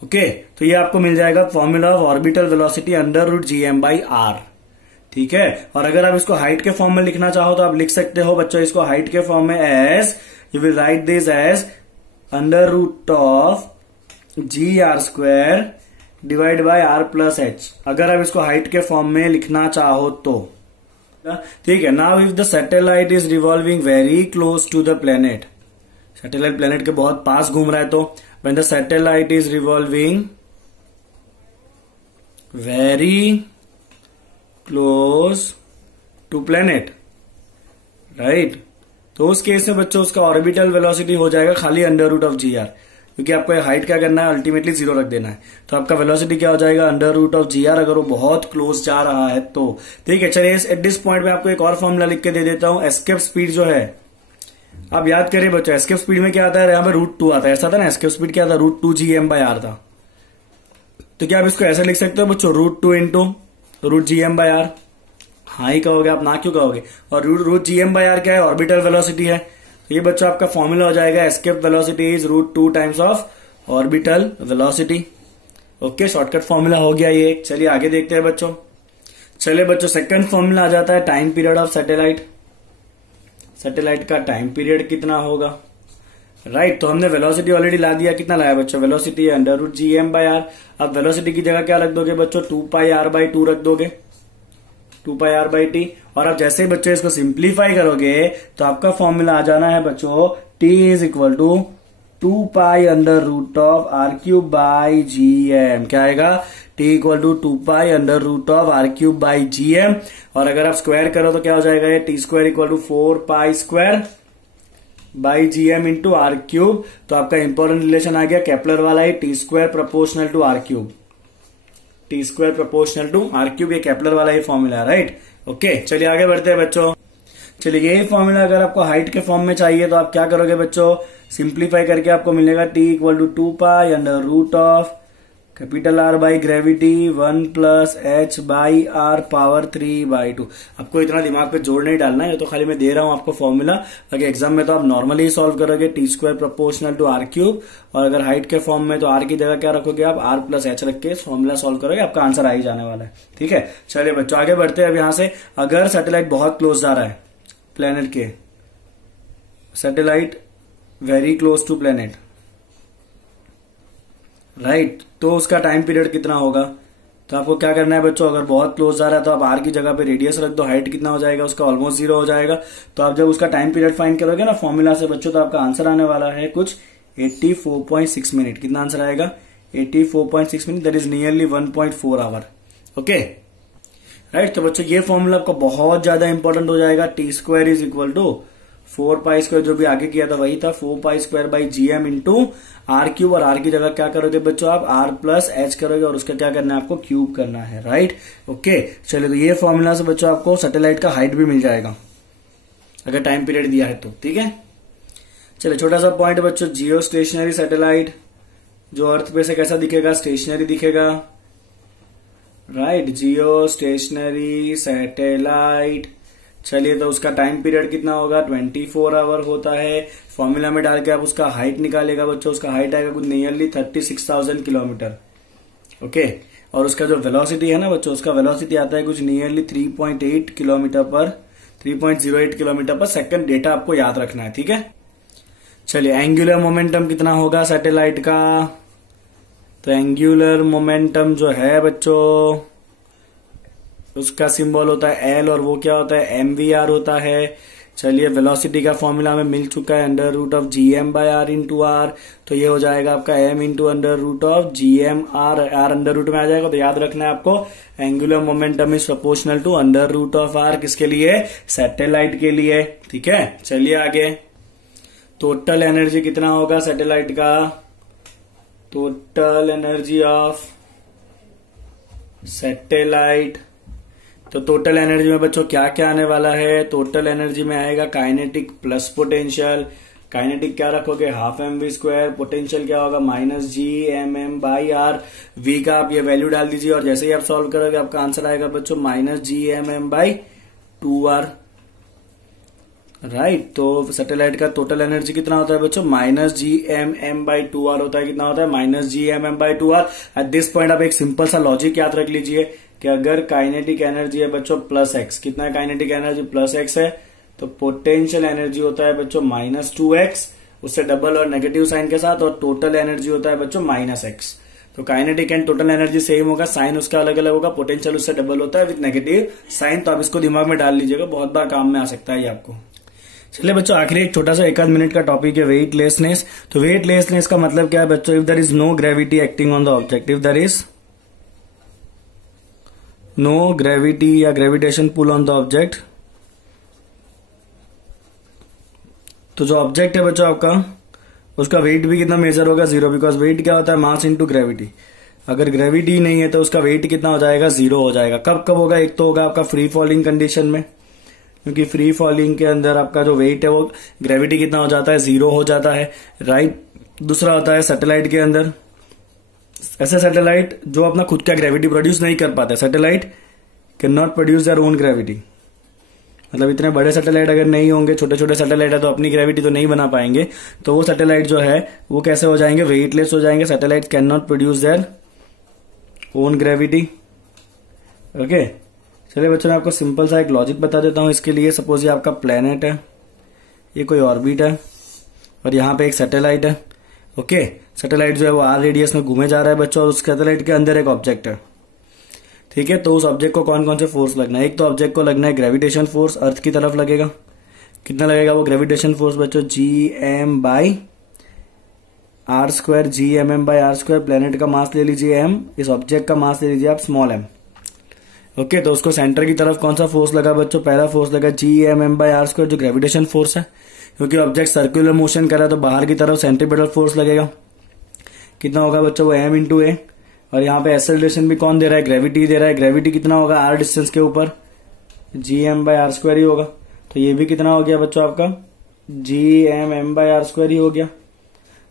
ओके, तो ये आपको मिल जाएगा formula of orbital velocity √gm/r। ठीक है, और अगर आप इसको हाइट के फॉर्म में लिखना चाहो तो आप लिख सकते हो बच्चों इसको हाइट के फॉर्म में as, you will write this as √g r² divide by r plus h, अगर आप इसको हाइट के फॉर्म में लिखना चाहो तो। ठीक है, now if the satellite is revolving very close to the planet, satellite planet के बहुत पास घूम रहा है, तो when the satellite is revolving very close to planet, right, तो उस केस में बच्चों उसका ऑर्बिटल वेलोसिटी हो जाएगा खाली √g r, क्योंकि आपको हाइट क्या करना है, अल्टीमेटली 0 रख देना है। तो आपका वेलोसिटी क्या हो जाएगा, √g r, अगर वो बहुत क्लोज जा रहा है तो। ठीक है, चलिए एट दिस पॉइंट में आपको एक और फॉर्मूला लिख के दे देता हूं। एस्केप स्पीड जो है, आप याद करिए बच्चों, एस्केप स्पीड में क्या आता है, यहाँ पे √2 आता है, ऐसा था ना, एस्केप स्पीड क्या था, √2gm/r था। तो क्या आप इसको ऐसा लिख सकते हो बच्चों, √2 इंटू √gm/r। हाँ ही कहोगे आप, ना क्यों कहोगे। और √gm/r क्या है, ऑर्बिटल वेलोसिटी है। तो ये बच्चों आपका फॉर्मूला हो जाएगा escape velocity is √2 times of orbital velocity. Okay, shortcut formula हो गया ये। चलिए आगे देखते हैं बच्चों। चलिए बच्चों सेकंड फॉर्मूला आ जाता है time period of satellite. Satellite का टाइम पीरियड कितना होगा, राइट। तो हमने वेलोसिटी ऑलरेडी ला दिया, कितना लाया बच्चों, वेलोसिटी है √gm/r। अब वेलोसिटी की जगह क्या रख दोगे बच्चों, 2πr/2 रख दोगे, 2πr/t। और आप जैसे ही बच्चों इसको सिंप्लीफाई करोगे तो आपका फॉर्मूला आ जाना है बच्चों t is equal to 2π√r³/gm। क्या आएगा, t इक्वल टू 2π√r³/gm। और अगर आप स्क्वायर करो तो क्या हो जाएगा, ये t² equal to 4π² into r³। तो आपका इंपॉर्टेंट रिलेशन आ गया केपलर वाला है, t² proportional to r³, t² proportional to r³। ये केपलर वाला ही फॉर्मूला है, राइट। ओके, चलिए आगे बढ़ते हैं बच्चों। चलिए यही फॉर्मूला अगर आपको हाइट के फॉर्म में चाहिए तो आप क्या करोगे बच्चों, सिंप्लीफाई करके आपको मिलेगा t equal to 2π√R by gravity 1 plus h/r⁻³ आपको इतना दिमाग पे जोड़ नहीं डालना है, ये तो खाली मैं दे रहा हूं आपको फॉर्मूला। अगर एग्जाम में तो आप नॉर्मली सॉल्व करोगे, t² प्रोपोर्शनल टू r³। और अगर हाइट के फॉर्म में तो r की जगह क्या रखोगे आप, r प्लस h रख के फॉर्मूला सॉल्व करोगे, आपका आंसर आ ही जाने वाला है। ठीक है, चलिए बच्चों आगे बढ़ते हैं। अब यहां से अगर सैटेलाइट बहुत क्लोज जा रहा है प्लेनेट के, satellite very close to planet, right, तो उसका टाइम पीरियड कितना होगा। तो आपको क्या करना है बच्चों, अगर बहुत क्लोज जा रहा है तो आप r की जगह पे रेडियस रख दो, हाइट कितना हो जाएगा उसका, ऑलमोस्ट 0 हो जाएगा। तो आप जब उसका टाइम पीरियड फाइंड करोगे ना फॉर्मूला से बच्चों, तो आपका आंसर आने वाला है कुछ 84.6 मिनट। कितना आंसर आएगा, 84.6 minute, that is nearly 1.4 hour. Okay, right. तो बच्चों ये फॉर्मूला आपको बहुत ज्यादा इंपॉर्टेंट हो जाएगा, t² इज इक्वल टू 4π² जो भी आगे किया था वही था, 4π² GM × R³ और R की जगह क्या करोगे बच्चों आप R+H करोगे और उसका क्या करना है आपको क्यूब करना है, राइट। ओके चलिए, तो ये फॉर्मूला से बच्चों आपको सैटेलाइट का हाइट भी मिल जाएगा अगर टाइम पीरियड दिया है तो, ठीक है। चलिए छोटा सा पॉइंट बच्चों, जियो स्टेशनरी सैटेलाइट जो अर्थ पे से कैसा दिखेगा, स्टेशनरी दिखेगा, राइट, जियो स्टेशनरी सैटेलाइट। चलिए तो उसका टाइम पीरियड कितना होगा, 24 आवर होता है। फॉर्मूला में डाल के आप उसका हाइट निकालेगा बच्चों, उसका हाइट आएगा कुछ नियरली 36,000 किलोमीटर, ओके। और उसका जो वेलोसिटी है ना बच्चों, उसका वेलोसिटी आता है कुछ नियरली 3.08 किलोमीटर पर सेकंड। डेटा आपको याद रखना है, ठीक है। चलिए एंगुलर मोमेंटम कितना होगा सैटेलाइट का, तो एंगुलर मोमेंटम जो है बच्चों उसका सिंबल होता है L और वो क्या होता है mvr होता है। चलिए वेलोसिटी का फॉर्मूला में मिल चुका है √of gm/r × r, तो ये हो जाएगा आपका m × √of gm/r, r under root में आ जाएगा। तो याद रखना है आपको angular momentum is proportional to √of r, किसके लिए, सैटेलाइट के लिए, ठीक है। चलिए आगे, टोटल एनर्जी कितना होगा सैटेलाइट का, टोटल एनर्जी ऑफ सैटेलाइट। तो टोटल एनर्जी में बच्चों क्या क्या आने वाला है, टोटल एनर्जी में आएगा काइनेटिक प्लस पोटेंशियल। काइनेटिक क्या रखोगे, ½ पोटेंशियल क्या होगा -GMM/r। v का आप ये वैल्यू डाल दीजिए और जैसे ही आप सॉल्व करोगे आपका आंसर आएगा बच्चों -GMM/2r, राइट। तो सैटेलाइट का टोटल एनर्जी कितना होता है बच्चों, -GMM/2r होता है। कितना होता है, -GMM/2r। एट दिस पॉइंट आप एक सिंपल सा लॉजिक याद रख लीजिए कि अगर काइनेटिक एनर्जी है बच्चों +x, कितना है काइनेटिक एनर्जी, +x है, तो पोटेंशियल एनर्जी होता है बच्चों -2x, उससे डबल और नेगेटिव साइन के साथ, और टोटल एनर्जी होता है बच्चों -x। तो kinetic and total energy same होगा, साइन उसका अलग अलग होगा, पोटेंशियल उससे डबल होता है विद नेगेटिव साइन। तो आप इसको दिमाग में डाल लीजिएगा, बहुत बार काम में आ सकता है ये आपको। चलिए बच्चों आखिरी एक छोटा सा 1 मिनट का टॉपिक है वेटलेसनेस। तो वेटलेसनेस का मतलब क्या है बच्चों, if there is no gravity acting on the object, if there is no gravity या gravitation pull on the object, तो जो ऑब्जेक्ट है बच्चों आपका उसका वेट भी कितना मेजर होगा, 0, बिकॉज वेट क्या होता है, मास इनटू ग्रेविटी। अगर ग्रेविटी नहीं है तो उसका वेट कितना हो जाएगा, 0 हो जाएगा। कब कब होगा, एक तो होगा आपका फ्री फॉलिंग कंडीशन में, क्योंकि फ्री फॉलिंग के अंदर आपका जो वेट है वो ग्रेविटी कितना हो जाता है, 0 हो जाता है, राइट। दूसरा होता है सैटेलाइट के अंदर, ऐसे सैटेलाइट जो अपना खुद का ग्रेविटी प्रोड्यूस नहीं कर पाते, satellite can not produce their own gravity. मतलब इतने बड़े सैटेलाइट अगर नहीं होंगे, छोटे छोटे सैटेलाइट है तो अपनी ग्रेविटी तो नहीं बना पाएंगे, तो वो सैटेलाइट जो है वो कैसे हो जाएंगे, वेटलेस हो जाएंगे। Satellite can not produce their own gravity, okay. चलिए बच्चों मैं आपको सिंपल सा एक लॉजिक बता देता हूं इसके लिए। सपोज ये आपका प्लेनेट है, ये कोई ऑर्बिट है और यहाँ पे एक सैटेलाइट है, ओके। सैटेलाइट जो है वो r रेडियस में घूमे जा रहा है बच्चों, और उस सैटेलाइट के अंदर एक ऑब्जेक्ट है, ठीक है। तो उस ऑब्जेक्ट को कौन कौन से फोर्स लगना है, एक तो ऑब्जेक्ट को लगना है ग्रेविटेशन फोर्स, अर्थ की तरफ लगेगा। कितना लगेगा वो ग्रेविटेशन फोर्स बच्चों, Gm/r², प्लेनेट का मास ले लीजिए m, इस ऑब्जेक्ट का मास ले लीजिए आप स्मॉल m, ओके। तो उसको सेंटर की तरफ कौन सा फोर्स लगा बच्चों, पहला फोर्स लगा Gm/r², जो ग्रेविटेशन फोर्स है, क्योंकि ऑब्जेक्ट सर्कुलर मोशन कर रहा है तो बाहर की तरफ सेंट्रीपिटल फोर्स लगेगा। कितना होगा बच्चों, वो m × a, और यहाँ पे एक्सेलरेशन भी कौन दे रहा है, ग्रेविटी दे रहा है। ग्रेविटी कितना होगा, r डिस्टेंस के ऊपर Gm/r² ही होगा। तो ये भी कितना हो गया बच्चों आपका, Gm/r² ही हो गया,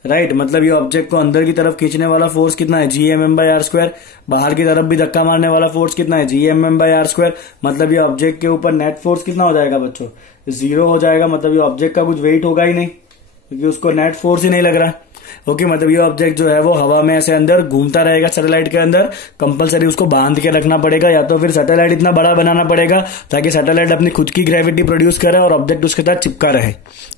राइट। मतलब ये ऑब्जेक्ट को अंदर की तरफ खींचने वाला फोर्स कितना है, Gm/r²। बाहर की तरफ भी धक्का मारने वाला फोर्स कितना है, Gm/r²। मतलब ये ऑब्जेक्ट के ऊपर नेट फोर्स कितना हो जाएगा बच्चों, 0 हो जाएगा। मतलब ये ऑब्जेक्ट का कुछ वेट होगा ही नहीं, क्योंकि उसको नेट फोर्स ही नहीं लग रहा है, ओके। मतलब ये ऑब्जेक्ट जो है वो हवा में ऐसे अंदर घूमता रहेगा सैटेलाइट के अंदर। कंपलसरी उसको बांध के रखना पड़ेगा, या तो फिर सैटेलाइट इतना बड़ा बनाना पड़ेगा ताकि सैटेलाइट अपनी खुद की ग्रेविटी प्रोड्यूस करे और ऑब्जेक्ट उसके साथ चिपका रहे,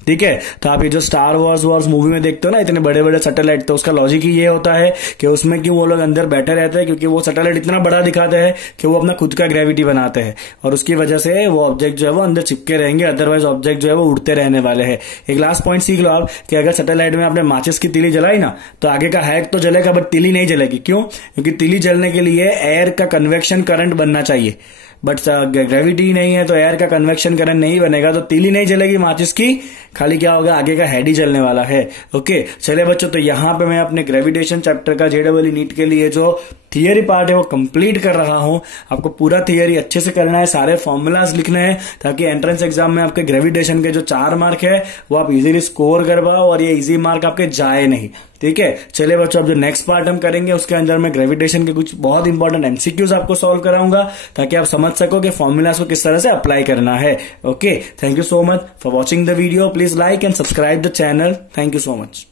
ठीक है। तो आप ये जो स्टार वॉर्स मूवी में देखते हो ना, इतने बड़े बड़े सैटेलाइट, तो उसका लॉजिक ही ये होता है कि उसमें क्यों वो लोग अंदर बैठे रहते हैं, क्योंकि वो सैटेलाइट इतना बड़ा दिखाते हैं कि वो अपना खुद का ग्रेविटी बनाते हैं, और उसकी वजह से वो ऑब्जेक्ट जो है वो अंदर चिपके रहेंगे, अदरवाइज ऑब्जेक्ट जो है वो उड़ते रहने वाले हैं। एक लास्ट पॉइंट सीख लो आप कि अगर सैटेलाइट में आपने माचिस की तीली तीली जलाई ना तो आगे का हैक तो जलेगा बट तीली नहीं जलेगी। क्यों? क्योंकि तीली जलने के लिए एयर का कन्वेक्शन करंट बनना चाहिए, बट ग्रेविटी नहीं है तो एयर का कन्वेक्शन करंट नहीं बनेगा, तो तीली नहीं जलेगी माचिस की, खाली क्या होगा, आगे का हेड ही जलने वाला है। ओके चलिए बच्चों, तो यहां पे मैं अपने ग्रेविटेशन चैप्टर का JEE नीट के लिए जो थियरी पार्ट है वो कंप्लीट कर रहा हूं। आपको पूरा थियरी अच्छे से करना है, सारे फॉर्मूलाज लिखने हैं, ताकि एंट्रेंस एग्जाम में आपके ग्रेविटेशन के जो 4 मार्क है वो आप इजीली स्कोर कर पाओ और ये इजी मार्क आपके जाए नहीं। ठीक है, चलिए बच्चों, अब जो नेक्स्ट पार्ट हम करेंगे उसके अंदर मैं ग्रेविटेशन के कुछ बहुत इंपॉर्टेंट MCQs आपको सॉल्व कराऊंगा, ताकि आप समझ सको कि फॉर्मूलाज को किस तरह से अप्लाई करना है। Okay, thank you so much for watching the video. Please like and subscribe the channel. Thank you so much.